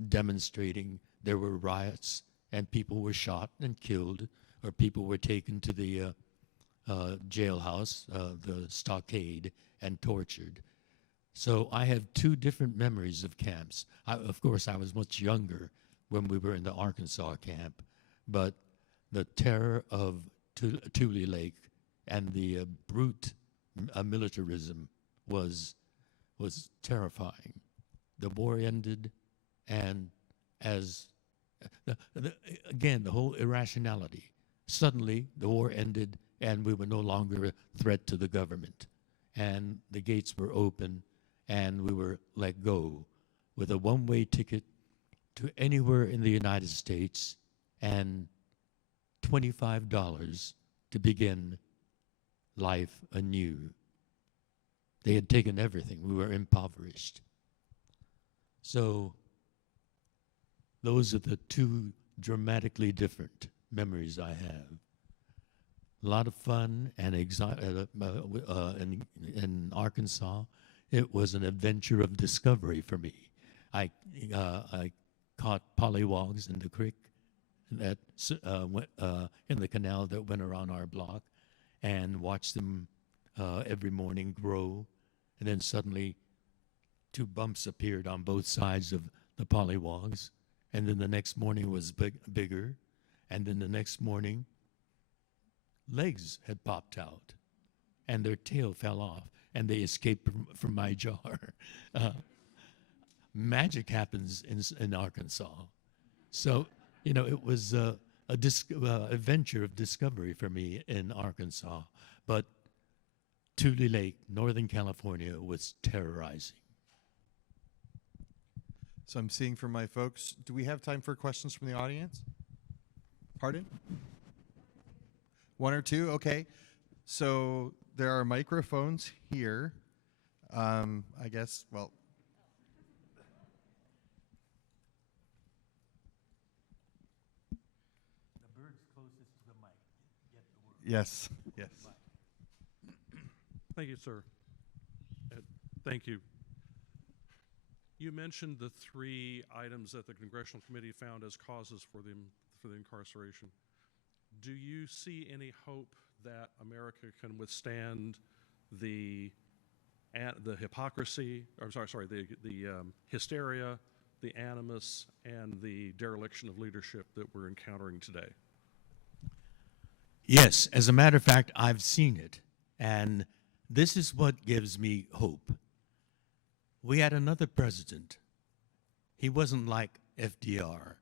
demonstrating, there were riots, and people were shot and killed, or people were taken to the jailhouse, the stockade, and tortured. So I have 2 different memories of camps. Of course, I was much younger when we were in the Arkansas camp, but the terror of Tule Lake and the brute militarism was terrifying. The war ended, and again, the whole irrationality. Suddenly, the war ended, and we were no longer a threat to the government. And the gates were open, and we were let go with a one-way ticket to anywhere in the United States and $25 to begin life anew. They had taken everything. We were impoverished. So those are the two dramatically different memories I have. A lot of fun and in Arkansas, it was an adventure of discovery for me. I caught pollywogs in the creek that went in the canal that went around our block, and watched them every morning grow, and then suddenly 2 bumps appeared on both sides of the pollywogs, and then the next morning was bigger, and then the next morning legs had popped out, and their tail fell off, and they escaped from my jar. Magic happens in Arkansas. So, it was a adventure of discovery for me in Arkansas. But Tule Lake, Northern California, was terrorizing. So I'm seeing from my folks, do we have time for questions from the audience? Pardon? 1 or 2? Okay. So there are microphones here. I guess, well. The bird's closest to the mic. Get the word. Yes. Yes. Thank you, sir. Thank you. You mentioned the 3 items that the Congressional Committee found as causes for the incarceration. Do you see any hope that America can withstand the hypocrisy, or the hysteria, the animus, and the dereliction of leadership that we're encountering today? Yes, as a matter of fact, I've seen it, and this is what gives me hope. We had another president. He wasn't like FDR.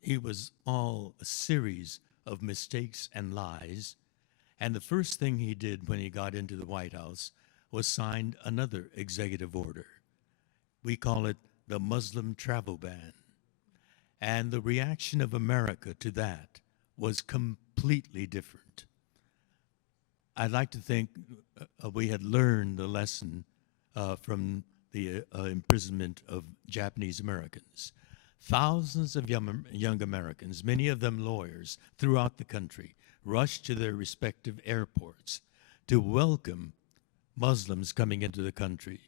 He was all a series of mistakes and lies, and the first thing he did when he got into the White House was signed another executive order. We call it the Muslim travel ban. And the reaction of America to that was completely different. I'd like to think we had learned the lesson from the imprisonment of Japanese Americans. Thousands of young Americans, many of them lawyers throughout the country, rushed to their respective airports to welcome Muslims coming into the country.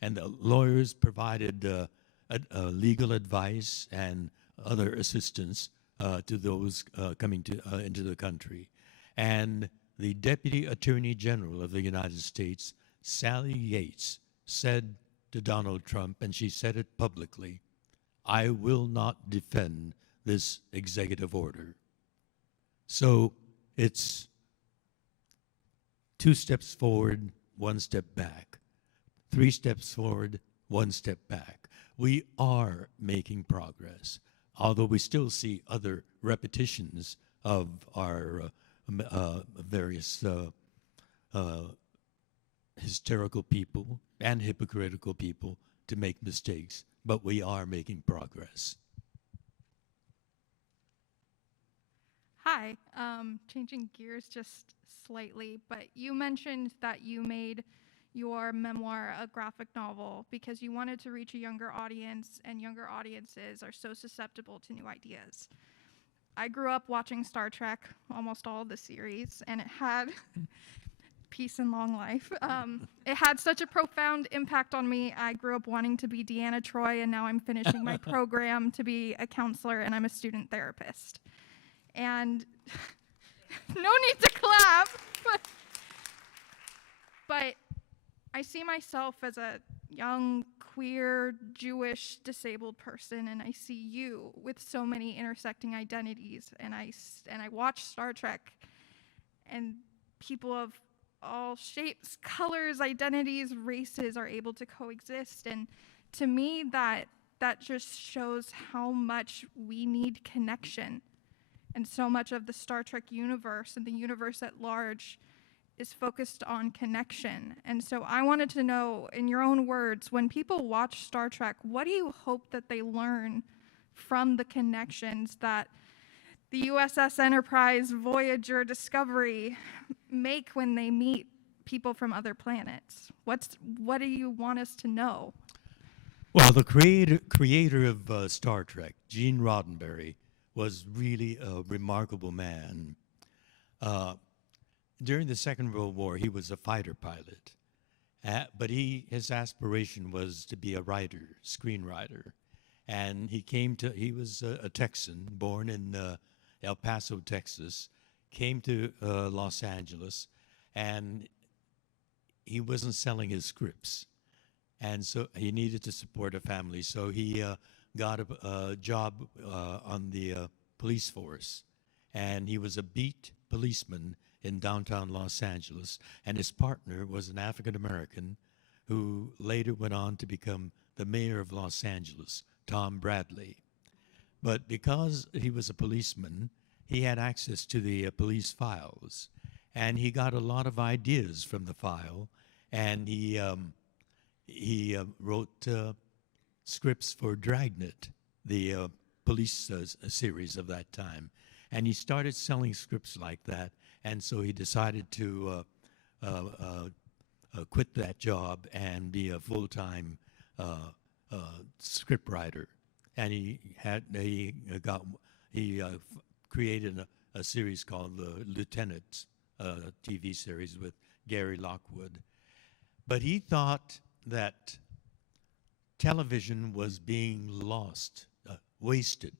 And the lawyers provided legal advice and other assistance to those coming into the country. And the Deputy Attorney General of the United States, Sally Yates, said to Donald Trump, and she said it publicly, "I will not defend this executive order." So it's 2 steps forward, 1 step back. 3 steps forward, 1 step back. We are making progress, although we still see other repetitions of our various hysterical people and hypocritical people to make mistakes, but we are making progress. Hi, changing gears just slightly, but you mentioned that you made your memoir a graphic novel because you wanted to reach a younger audience, and younger audiences are so susceptible to new ideas. I grew up watching Star Trek, almost all of the series, and it had peace and long life. It had such a profound impact on me. I grew up wanting to be Deanna Troi, and now I'm finishing my program to be a counselor, and I'm a student therapist. And no need to clap, but I see myself as a young, queer, Jewish, disabled person, and I see you with so many intersecting identities, and I watch Star Trek, and people of all shapes, colors, identities, races are able to coexist, and to me, that just shows how much we need connection, and so much of the Star Trek universe and the universe at large is focused on connection. And so I wanted to know, in your own words, when people watch Star Trek, what do you hope that they learn from the connections that the USS Enterprise, Voyager, Discovery make when they meet people from other planets? What do you want us to know? Well, the creator of Star Trek, Gene Roddenberry, was really a remarkable man. During the Second World War, he was a fighter pilot, but his aspiration was to be a writer, screenwriter. And he was a Texan, born in El Paso, Texas, came to Los Angeles, and he wasn't selling his scripts. And so he needed to support a family. So he got a job on the police force. And he was a beat policeman in downtown Los Angeles. And his partner was an African American who later went on to become the mayor of Los Angeles, Tom Bradley. But because he was a policeman, he had access to the police files. And he got a lot of ideas from the file. And he wrote scripts for Dragnet, the police series of that time. And he started selling scripts like that. And so he decided to quit that job and be a full-time script writer. And he created a series called The Lieutenant, TV series with Gary Lockwood. But he thought that television was being lost, wasted,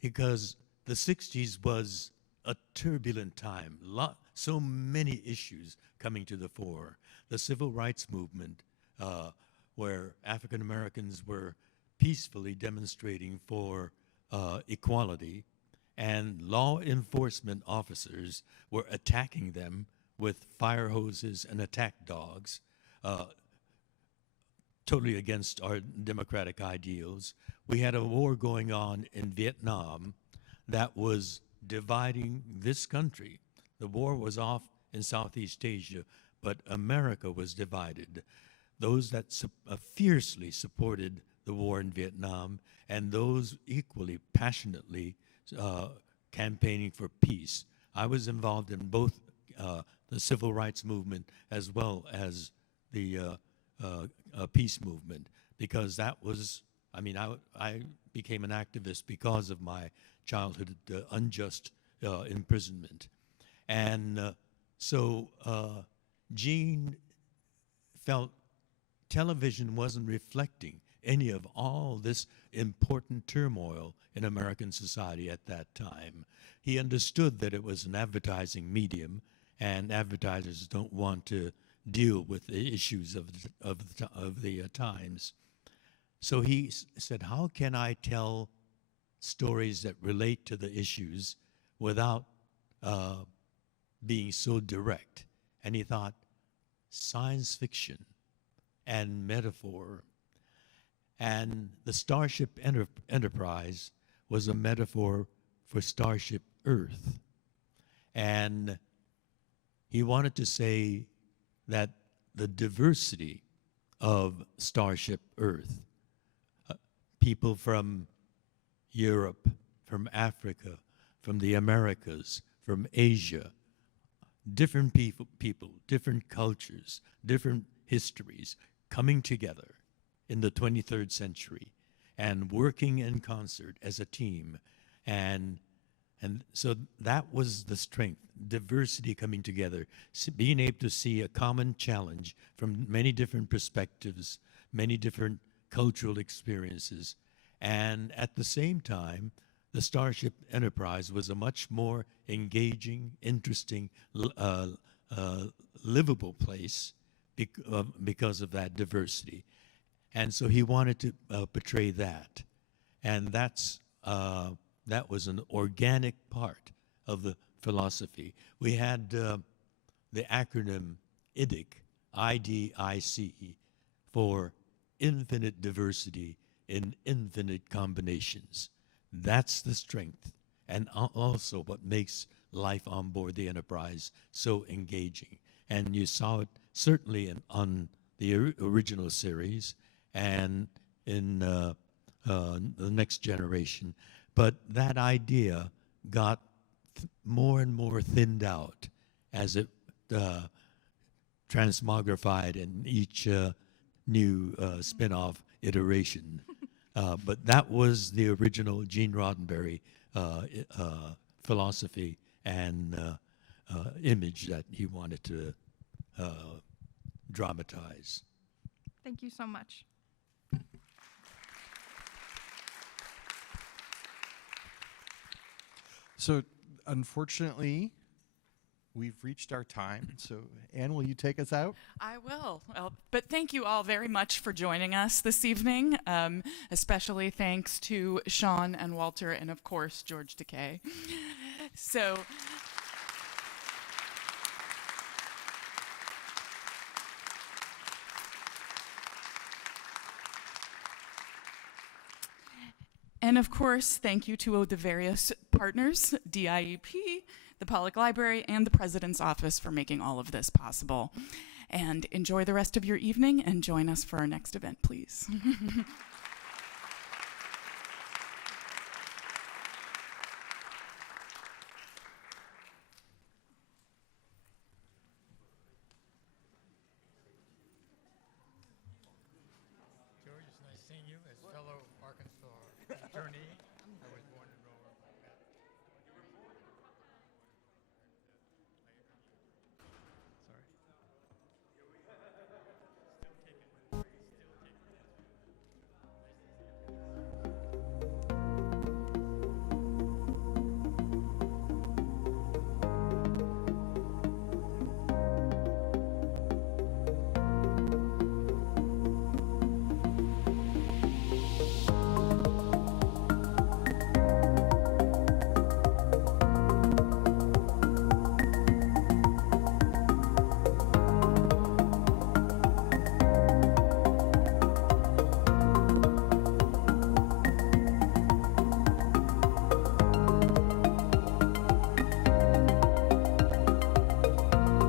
because the 60s was a turbulent time. So many issues coming to the fore. The civil rights movement, where African Americans were peacefully demonstrating for equality, and law enforcement officers were attacking them with fire hoses and attack dogs, totally against our democratic ideals. We had a war going on in Vietnam that was dividing this country. The war was off in Southeast Asia, but America was divided. Those that fiercely supported the war in Vietnam, and those equally passionately campaigning for peace. I was involved in both the civil rights movement as well as the peace movement, because that was, I became an activist because of my childhood unjust imprisonment. And so Gene felt television wasn't reflecting any of all this important turmoil in American society at that time. He understood that it was an advertising medium, and advertisers don't want to deal with the issues of the times. So he said, how can I tell stories that relate to the issues without being so direct? And he thought, science fiction and metaphor. And the Starship Enterprise was a metaphor for Starship Earth. And he wanted to say that the diversity of Starship Earth, people from Europe, from Africa, from the Americas, from Asia, different people, different cultures, different histories coming together in the 23rd century and working in concert as a team. And so that was the strength, diversity coming together, being able to see a common challenge from many different perspectives, many different cultural experiences. And at the same time, the Starship Enterprise was a much more engaging, interesting, livable place because of that diversity. And so he wanted to portray that. And that was an organic part of the philosophy. We had the acronym IDIC, IDIC, for infinite diversity in infinite combinations. That's the strength, and also what makes life on board the Enterprise so engaging. And you saw it certainly on the original series and in the Next Generation. but that idea got more and more thinned out as it transmogrified in each new spin-off iteration. But that was the original Gene Roddenberry philosophy and image that he wanted to dramatize. Thank you so much. So, unfortunately, we've reached our time. So, Anne, will you take us out? I will. Well, but thank you all very much for joining us this evening. Especially thanks to Sean and Walter and, of course, George Takei. So... And of course, thank you to the various partners, DIEP, the Pollock Library, and the President's Office for making all of this possible. And enjoy the rest of your evening and join us for our next event, please. George, it's nice seeing you as fellow Arkansas attorney. I was born